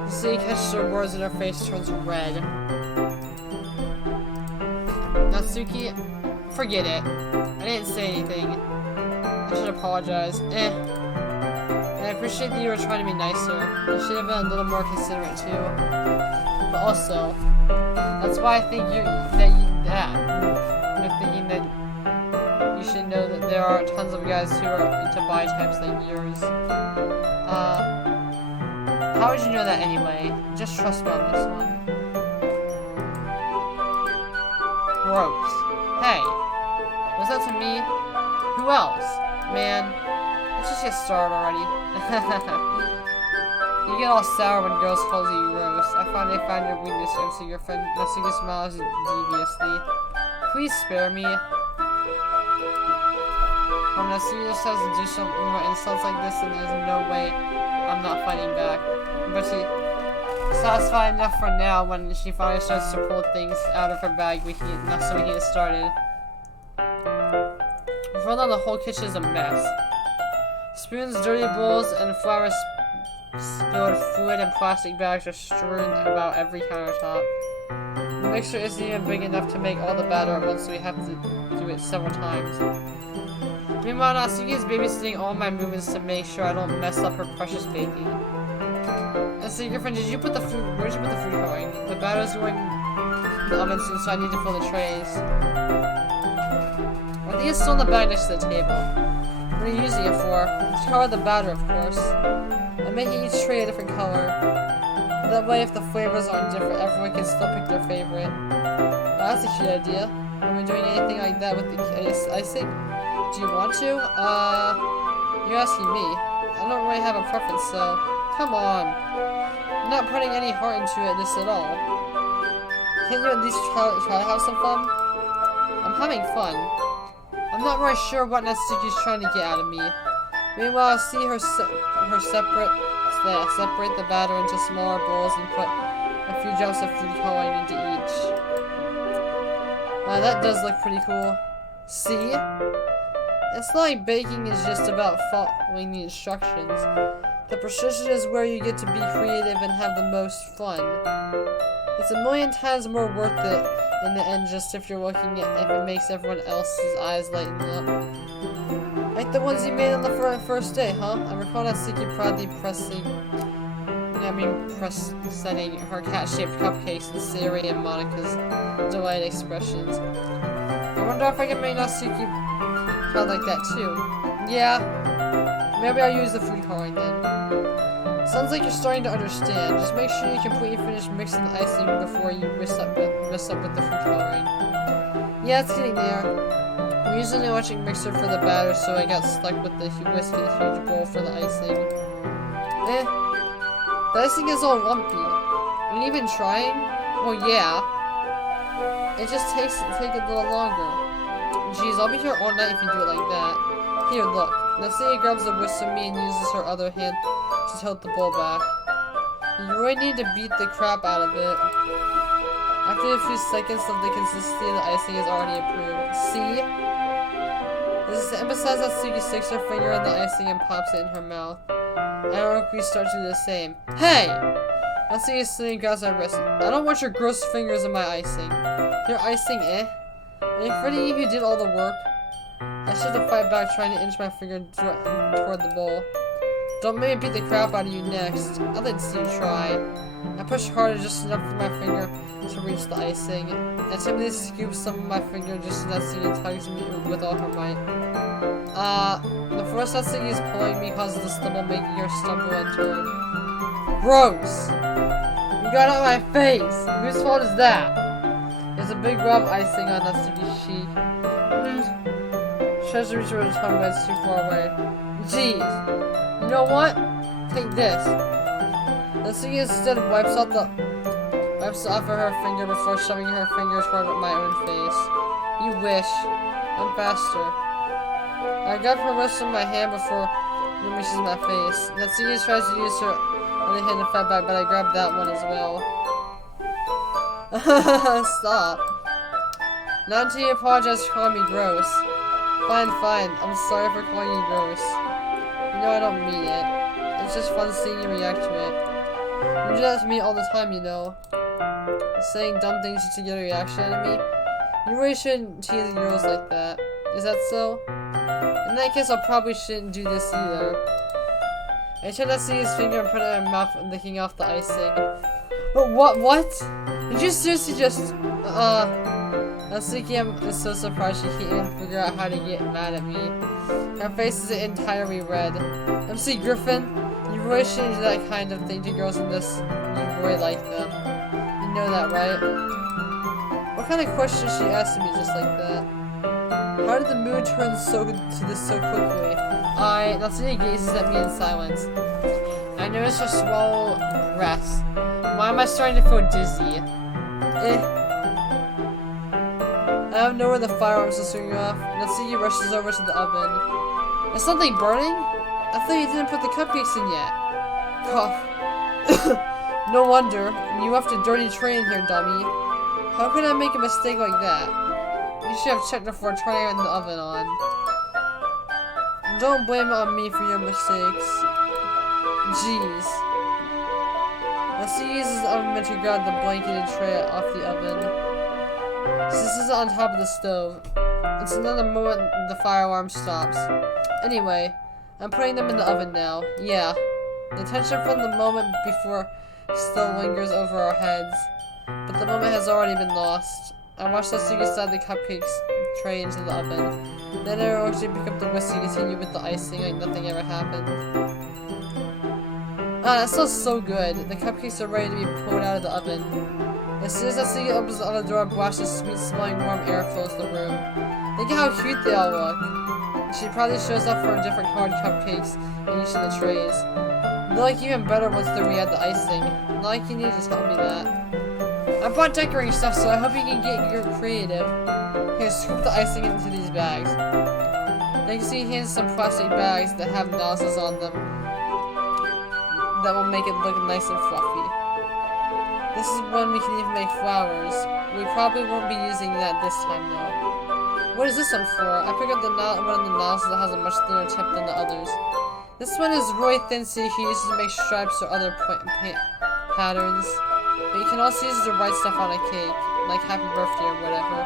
You see, catches her words and her face turns red. Natsuki, forget it. I didn't say anything. I should apologize. And I appreciate that you were trying to be nicer. You should have been a little more considerate too. But also, that's why I think you're thinking that you should know that there are tons of guys who are into bi types like yours. How would you know that anyway? Just trust me on this one. Gross. Hey, was that to me? Who else? Man, let's just get started already. You get all sour when girls call you gross. I finally found your weakness, MC Griffin. Natsuki smiles deviously. Please spare me. When Natsuki decides to do some more insults like this, then there's no way I'm not fighting back. But she's satisfied enough for now when she finally starts to pull things out of her bag so we can get started. For now, the whole kitchen is a mess. Spoons, dirty bowls, and flour spilled fluid and plastic bags are strewn about every countertop. The mixture isn't even big enough to make all the batter at once, so we have to do it several times. Meanwhile, Natsuki is babysitting all my movements to make sure I don't mess up her precious baking. And so, Griffin, where'd you put the food going? The batter's going in the oven soon, so I need to fill the trays. I think it's still in the bag next to the table. What are you using it for? To cover the batter, of course. I'm making each tray a different color. That way, if the flavors aren't different, everyone can still pick their favorite. That's a cute idea. Are we doing anything like that with the icing? Do you want to? You're asking me. I don't really have a preference, so... Come on. I'm not putting any heart into this at all. Can't you at least try to have some fun? I'm having fun. I'm not really sure what Natsuki's trying to get out of me. Meanwhile, I see her separate the batter into smaller bowls and put a few drops of food coloring into each. That does look pretty cool. See? It's not like baking is just about following the instructions. The precision is where you get to be creative and have the most fun. It's a million times more worth it in the end, just if you're looking at if it makes everyone else's eyes lighten up. Like the ones you made on the first day, huh? I recall Natsuki proudly setting her cat-shaped cupcakes in Siri and Monica's delighted expressions. I wonder if I can make Natsuki proud like that too. Yeah, maybe I'll use the food coloring then. Sounds like you're starting to understand. Just make sure you completely finish mixing the icing before you mess up with the food coloring. Yeah, it's getting there. I'm using an electric mixer for the batter, so I got stuck with the whisk in a huge bowl for the icing. The icing is all lumpy. Are you even trying? Well, yeah. It just take a little longer. Jeez, I'll be here all night if you do it like that. Here, look. Natsuki grabs a whisk of me and uses her other hand to tilt the bowl back. You really need to beat the crap out of it. After a few seconds, the consistency of the icing is already improved. See? This is to emphasize that Natsuki sticks her finger in the icing and pops it in her mouth. Ironically start to do the same. Hey! Natsuki suddenly grabs my wrist. I don't want your gross fingers in my icing. Your icing, eh? Are you afraid of you who did all the work? I should have fight back trying to inch my finger toward the bowl. Don't make me beat the crap out of you next. I'd like to see you try. I push harder just enough for my finger to reach the icing. I timidly scoop some of my finger just as Natsuki tugs me with all her might. The force Natsuki is pulling me causes the stumble, making her stumble and turn. Gross! You got it on my face! Whose fault is that? There's a big rub of icing on Natsuki's cheek. Tries to reach her tongue, but it's too far away. Jeez! You know what? Take this. Natsuki instead wipes off of her finger before shoving her finger toward my own face. You wish. I'm faster. I grab her wrist in my hand before it reaches my face. Natsuki tries to use her other hand to fight back, but I grab that one as well. Stop. Not until you apologize for calling me gross. Fine. I'm sorry for calling you gross. You know I don't mean it. It's just fun seeing you react to it. You do that to me all the time, you know. Saying dumb things just to get a reaction out of me. You really shouldn't tease girls like that. Is that so? In that case, I probably shouldn't do this either. I tried to see his finger and put it in my mouth, licking off the icing. But what? Did you seriously just, Natsuki is so surprised she can't even figure out how to get mad at me. Her face is entirely red. MC Griffin, you really shouldn't do that kind of thing to girls unless you really like them. You know that, right? What kind of question is she asking me just like that? How did the mood turn to this so quickly? Natsuki gazes at me in silence. I notice her swallow breaths. Why am I starting to feel dizzy? Out of nowhere, the firearms are swinging off. Natsuki rushes over to the oven. Is something burning? I thought you didn't put the cupcakes in yet. Cough. No wonder. You left a dirty tray in here, dummy. How could I make a mistake like that? You should have checked before turning the oven on. Don't blame it on me for your mistakes. Jeez. Natsuki uses the oven mitt to grab the blanketed tray off the oven. This is on top of the stove. It's another moment the fire alarm stops. Anyway, I'm putting them in the oven now. Yeah. The tension from the moment before still lingers over our heads. But the moment has already been lost. I watched Natsuki slide the cupcakes tray into the oven. Then I actually pick up the whisk and continue with the icing like nothing ever happened. Ah, that smells so good. The cupcakes are ready to be pulled out of the oven. As soon as Natsuki opens the other door, a blast of sweet-smelling warm air fills the room. Look at how cute they all look. She probably shows up for different colored cupcakes in each of the trays. They look even better once they re-add the icing. Not like you need to tell me that. I bought decorating stuff, so I hope you can get your creative. Here, scoop the icing into these bags. Then you see he hands some plastic bags that have nozzles on them that will make it look nice and fluffy. This is one we can even make flowers. We probably won't be using that this time though. What is this one for? I picked up one of the nozzles that has a much thinner tip than the others. This one is really thin, so you can use it to make stripes or other paint patterns. But you can also use it to write stuff on a cake, like happy birthday or whatever.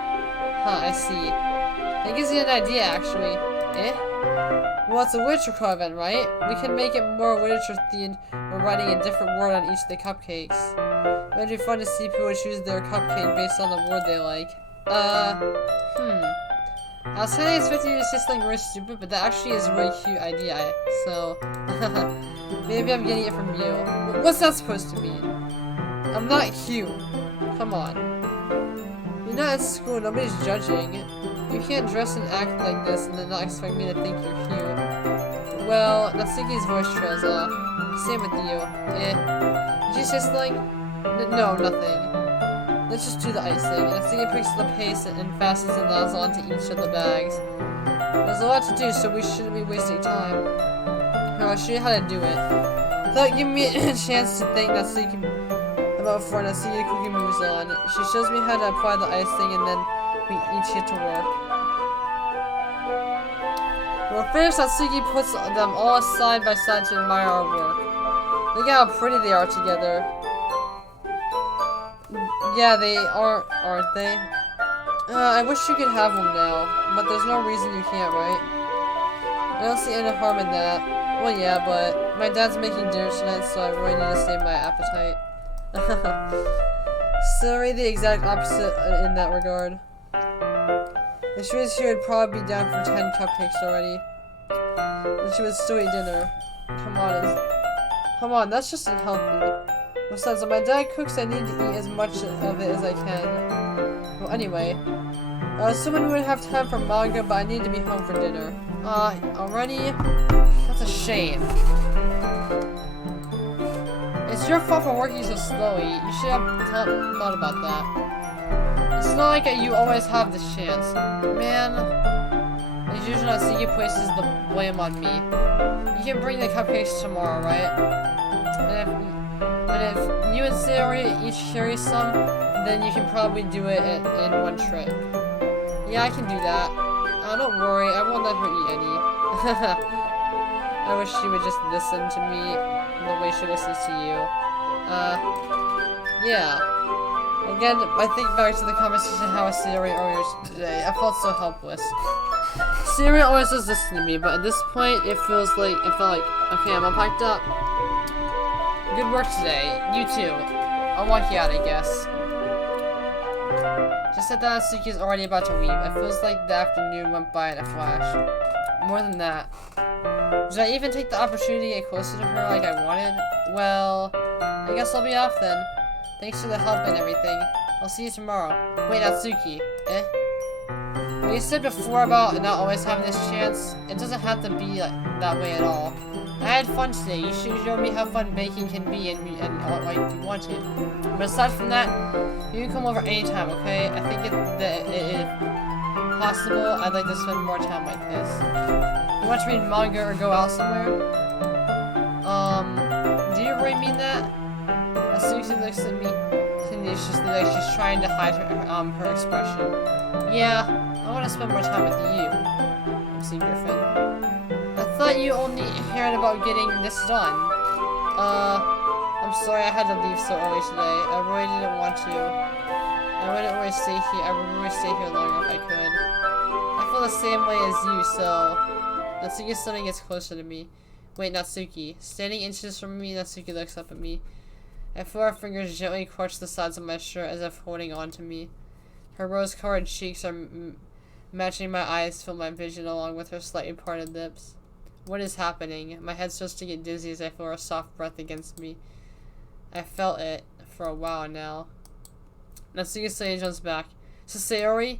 Huh, I see. That gives you an idea, actually. Eh? Well, it's a literature club event, right? We can make it more literature themed or writing a different word on each of the cupcakes. It would be fun to see people choose their cupcake based on the word they like. I was kind of expecting you to say something really stupid, but that actually is a really cute idea, so... maybe I'm getting it from you. What's that supposed to mean? I'm not cute. Come on. You're not at school, nobody's judging. You can't dress and act like this and then not expect me to think you're cute. Well, Natsuki's voice trails off. Same with you. Eh. Did you say something? No, nothing. Let's just do the icing. Natsuki picks the paste and fastens the nozzle onto each of the bags. There's a lot to do, so we shouldn't be wasting time. I'll show you how to do it. Without giving me a chance to think Natsuki about before Natsuki quickly moves on. She shows me how to apply the icing and then we each get to work. Well, first Natsuki puts them all side by side to admire our work. Look at how pretty they are together. Yeah, they are, aren't they? I wish you could have one now, but there's no reason you can't, right? I don't see any harm in that. Well, yeah, but my dad's making dinner tonight, so I really need to save my appetite. Sorry, the exact opposite in that regard. If she was here, I'd probably be down for 10 cupcakes already. And she would still eat dinner. Come on, that's just unhealthy. Besides, when my dad cooks, I need to eat as much of it as I can. Well, anyway. Someone would have time for manga, but I need to be home for dinner. Already? That's a shame. It's your fault for working so slowly. You should have thought about that. It's not like you always have this chance. Man, as usual, Natsuki places the blame on me. You can bring the cupcakes tomorrow, right? And if you and Sayori each carry some, then you can probably do it in one trip. Yeah, I can do that. Don't worry, I won't let her eat any. I wish she would just listen to me the way she listens to you. Yeah. Again, I think back to the conversation I had with Sayori earlier today. I felt so helpless. Sayori always does listen to me, but at this point, it felt like, okay, I'm all packed up. Good work today. You too. I'll walk you out, I guess. Just said that Natsuki is already about to leave. It feels like the afternoon went by in a flash. More than that. Did I even take the opportunity to get closer to her like I wanted? Well, I guess I'll be off then. Thanks for the help and everything. I'll see you tomorrow. Wait, Natsuki. Eh? What you said before about not always having this chance, it doesn't have to be that way at all. I had fun today. You showed me how fun baking can be and like you wanted. But aside from that, you can come over anytime, okay? I think if possible, I'd like to spend more time like this. You want to read manga or go out somewhere? Do you really mean that? Susie looks at me tenaciously like she's trying to hide her expression. Yeah, I want to spend more time with you, MC Griffin. I thought you only cared about getting this done. I'm sorry I had to leave so early today. I really didn't want to. I wouldn't really stay here. I would really stay here longer if I could. I feel the same way as you, so... Natsuki's stomach gets closer to me. Wait, Natsuki. Standing inches from me, Natsuki looks up at me. I feel her fingers gently clutch the sides of my shirt as if holding on to me. Her rose-colored cheeks are matching my eyes, fill my vision along with her slightly parted lips. What is happening? My head starts to get dizzy as I feel her soft breath against me. I felt it for a while now. Natsuki slowly jumps back. Sayori?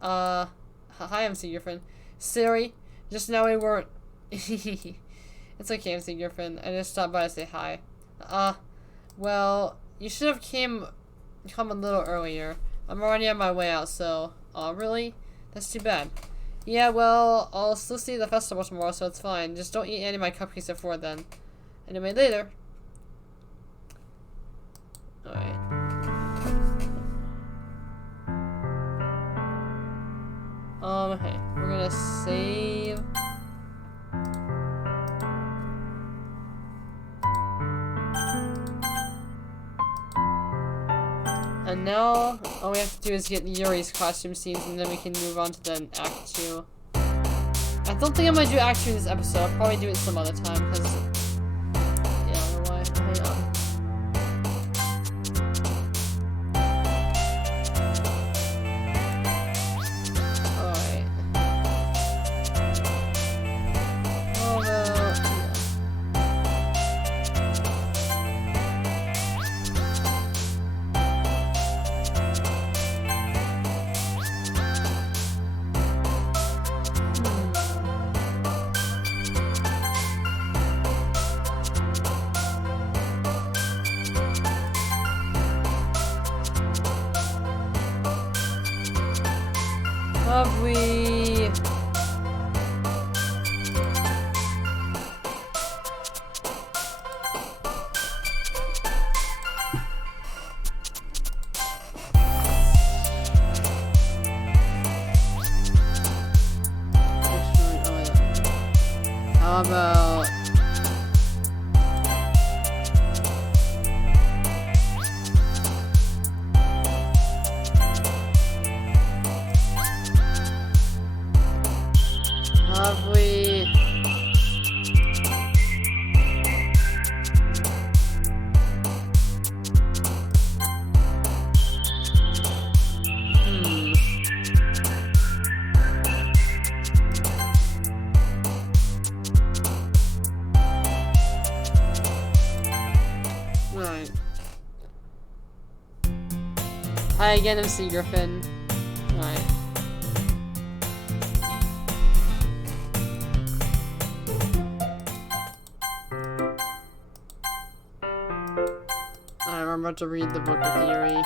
Hi, MC girlfriend. Sayori, just now we weren't. It's okay, MC girlfriend. I just stopped by to say hi. Well, you should have come a little earlier. I'm already on my way out, so. Aw, really? That's too bad. Yeah, well, I'll still see the festival tomorrow, so it's fine. Just don't eat any of my cupcakes before then. Anyway, later. Alright. Okay. We're gonna save. And now, all we have to do is get Yuri's costume scenes, and then we can move on to the Act 2. I don't think I'm gonna do Act 2 in this episode. I'll probably do it some other time, because... yeah, I don't know why. Hang on. Alright. Although, have we... how about... have we... Right. Hi again, MC Griffin. Alright. I'm about to read the book of Theory.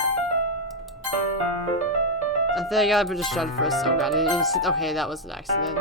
I think I got a bit distracted for a second. Oh god, okay, that was an accident.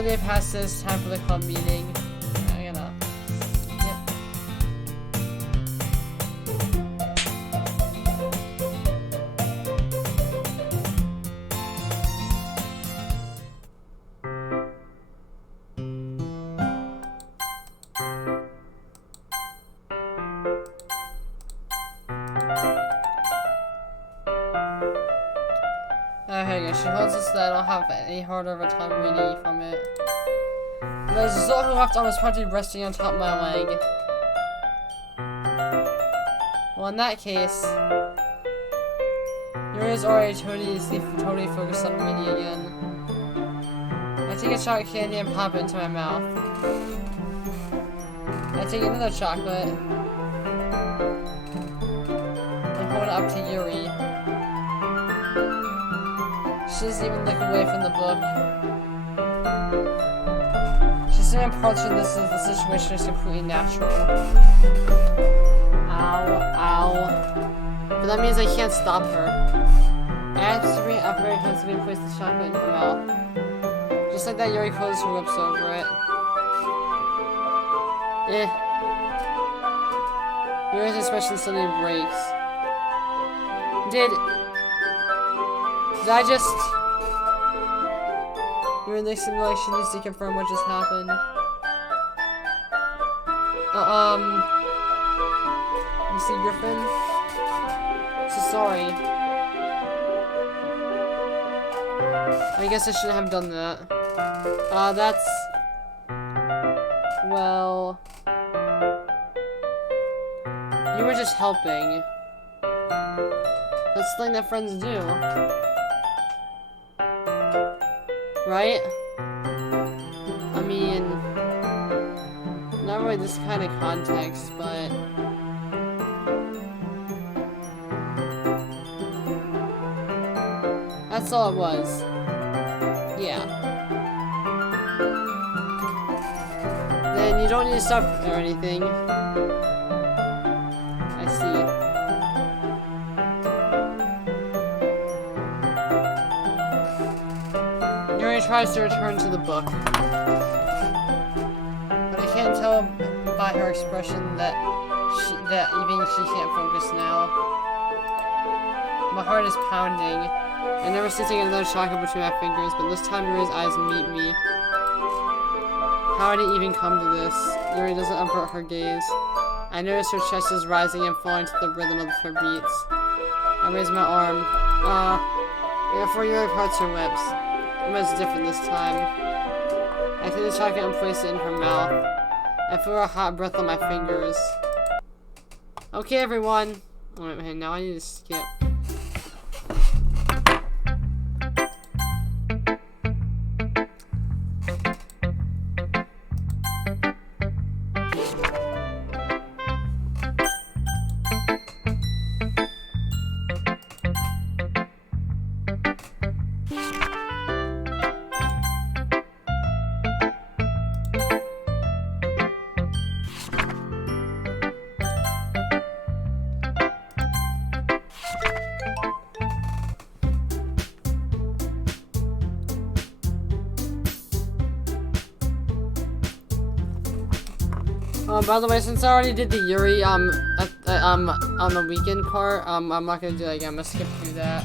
another day passes, time for the club meeting. I'm gonna... Yep. Okay, she holds this so that I don't have any harder of a time reading from it. The result of left arm is practically resting on top of my leg. Well, in that case, Yuri's already totally focused on me again. I take a chocolate candy and pop it into my mouth. I take another chocolate and hold it up to Yuri. She doesn't even look away from the book. She's saying parts of this is the situation is completely natural. Ow, ow. But that means I can't stop her. I have to bring up very handsomely and place the chocolate in her mouth. Just like that, Yuri closes her lips over it. Yuri's expression suddenly breaks. Did I just... You're in the simulation needs to confirm what just happened. Mr. Griffin? So sorry. I guess I shouldn't have done that. That's... Well... You were just helping. That's the thing that friends do. Right? I mean, not really this kind of context, but... That's all it was. Yeah. Then you don't need to stop or anything. I see. Yuri tries to return to the book. But I can't tell by her expression that even she can't focus now. My heart is pounding. I never see taking another chocolate between my fingers, but this time Yuri's eyes meet me. How did it even come to this? Yuri doesn't avert her gaze. I notice her chest is rising and falling to the rhythm of her beats. I raise my arm. Therefore Yuri parts her lips. But it's different this time. I take the chocolate and place it in her mouth. I feel her hot breath on my fingers. Okay, everyone. Wait, now I need to skip. By the way, since I already did the Yuri, on the weekend part, I'm not gonna do that again. I'm gonna skip through that.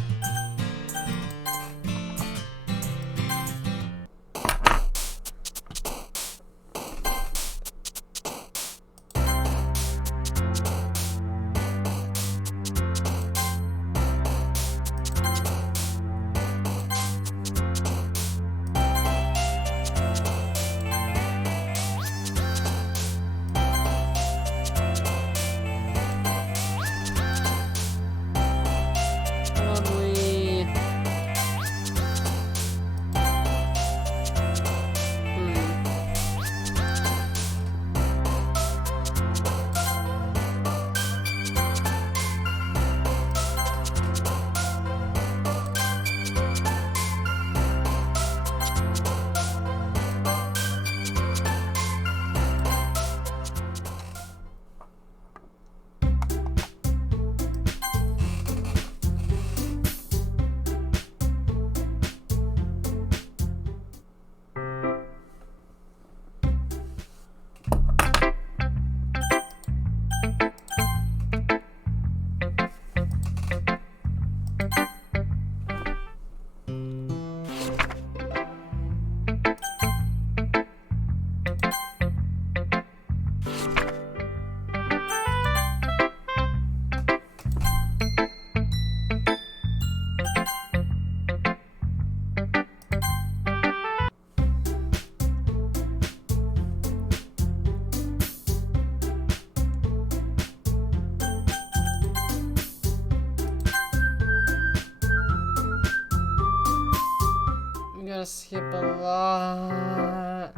gonna skip a lot.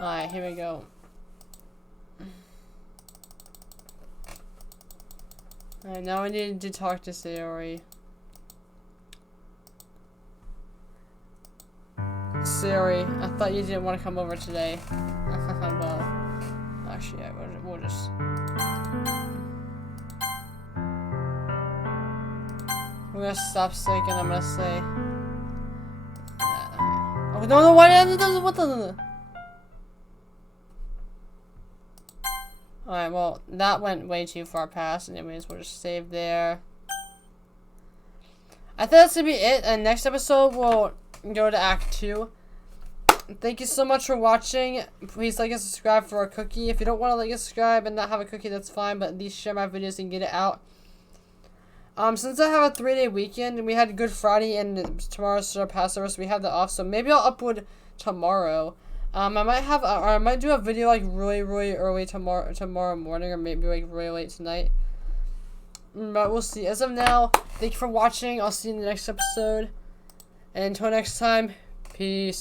Alright, here we go. Alright, now I need to talk to Sayori. Sayori, I thought you didn't want to come over today. Well, actually, we'll just... We're gonna stop syncing, I'm gonna say... Oh, no, what the... Alright, well, that went way too far past. Anyways, we'll just save there. I think that's gonna be it. And next episode, we'll go to Act 2. Thank you so much for watching. Please like and subscribe for a cookie. If you don't want to like and subscribe and not have a cookie, that's fine. But at least share my videos and get it out. Since I have a 3-day weekend, and we had Good Friday and tomorrow's Passover, so we have that off. So maybe I'll upload tomorrow. I might do a video like really early tomorrow morning, or maybe like really late tonight. But we'll see. As of now, thank you for watching. I'll see you in the next episode. And until next time, peace.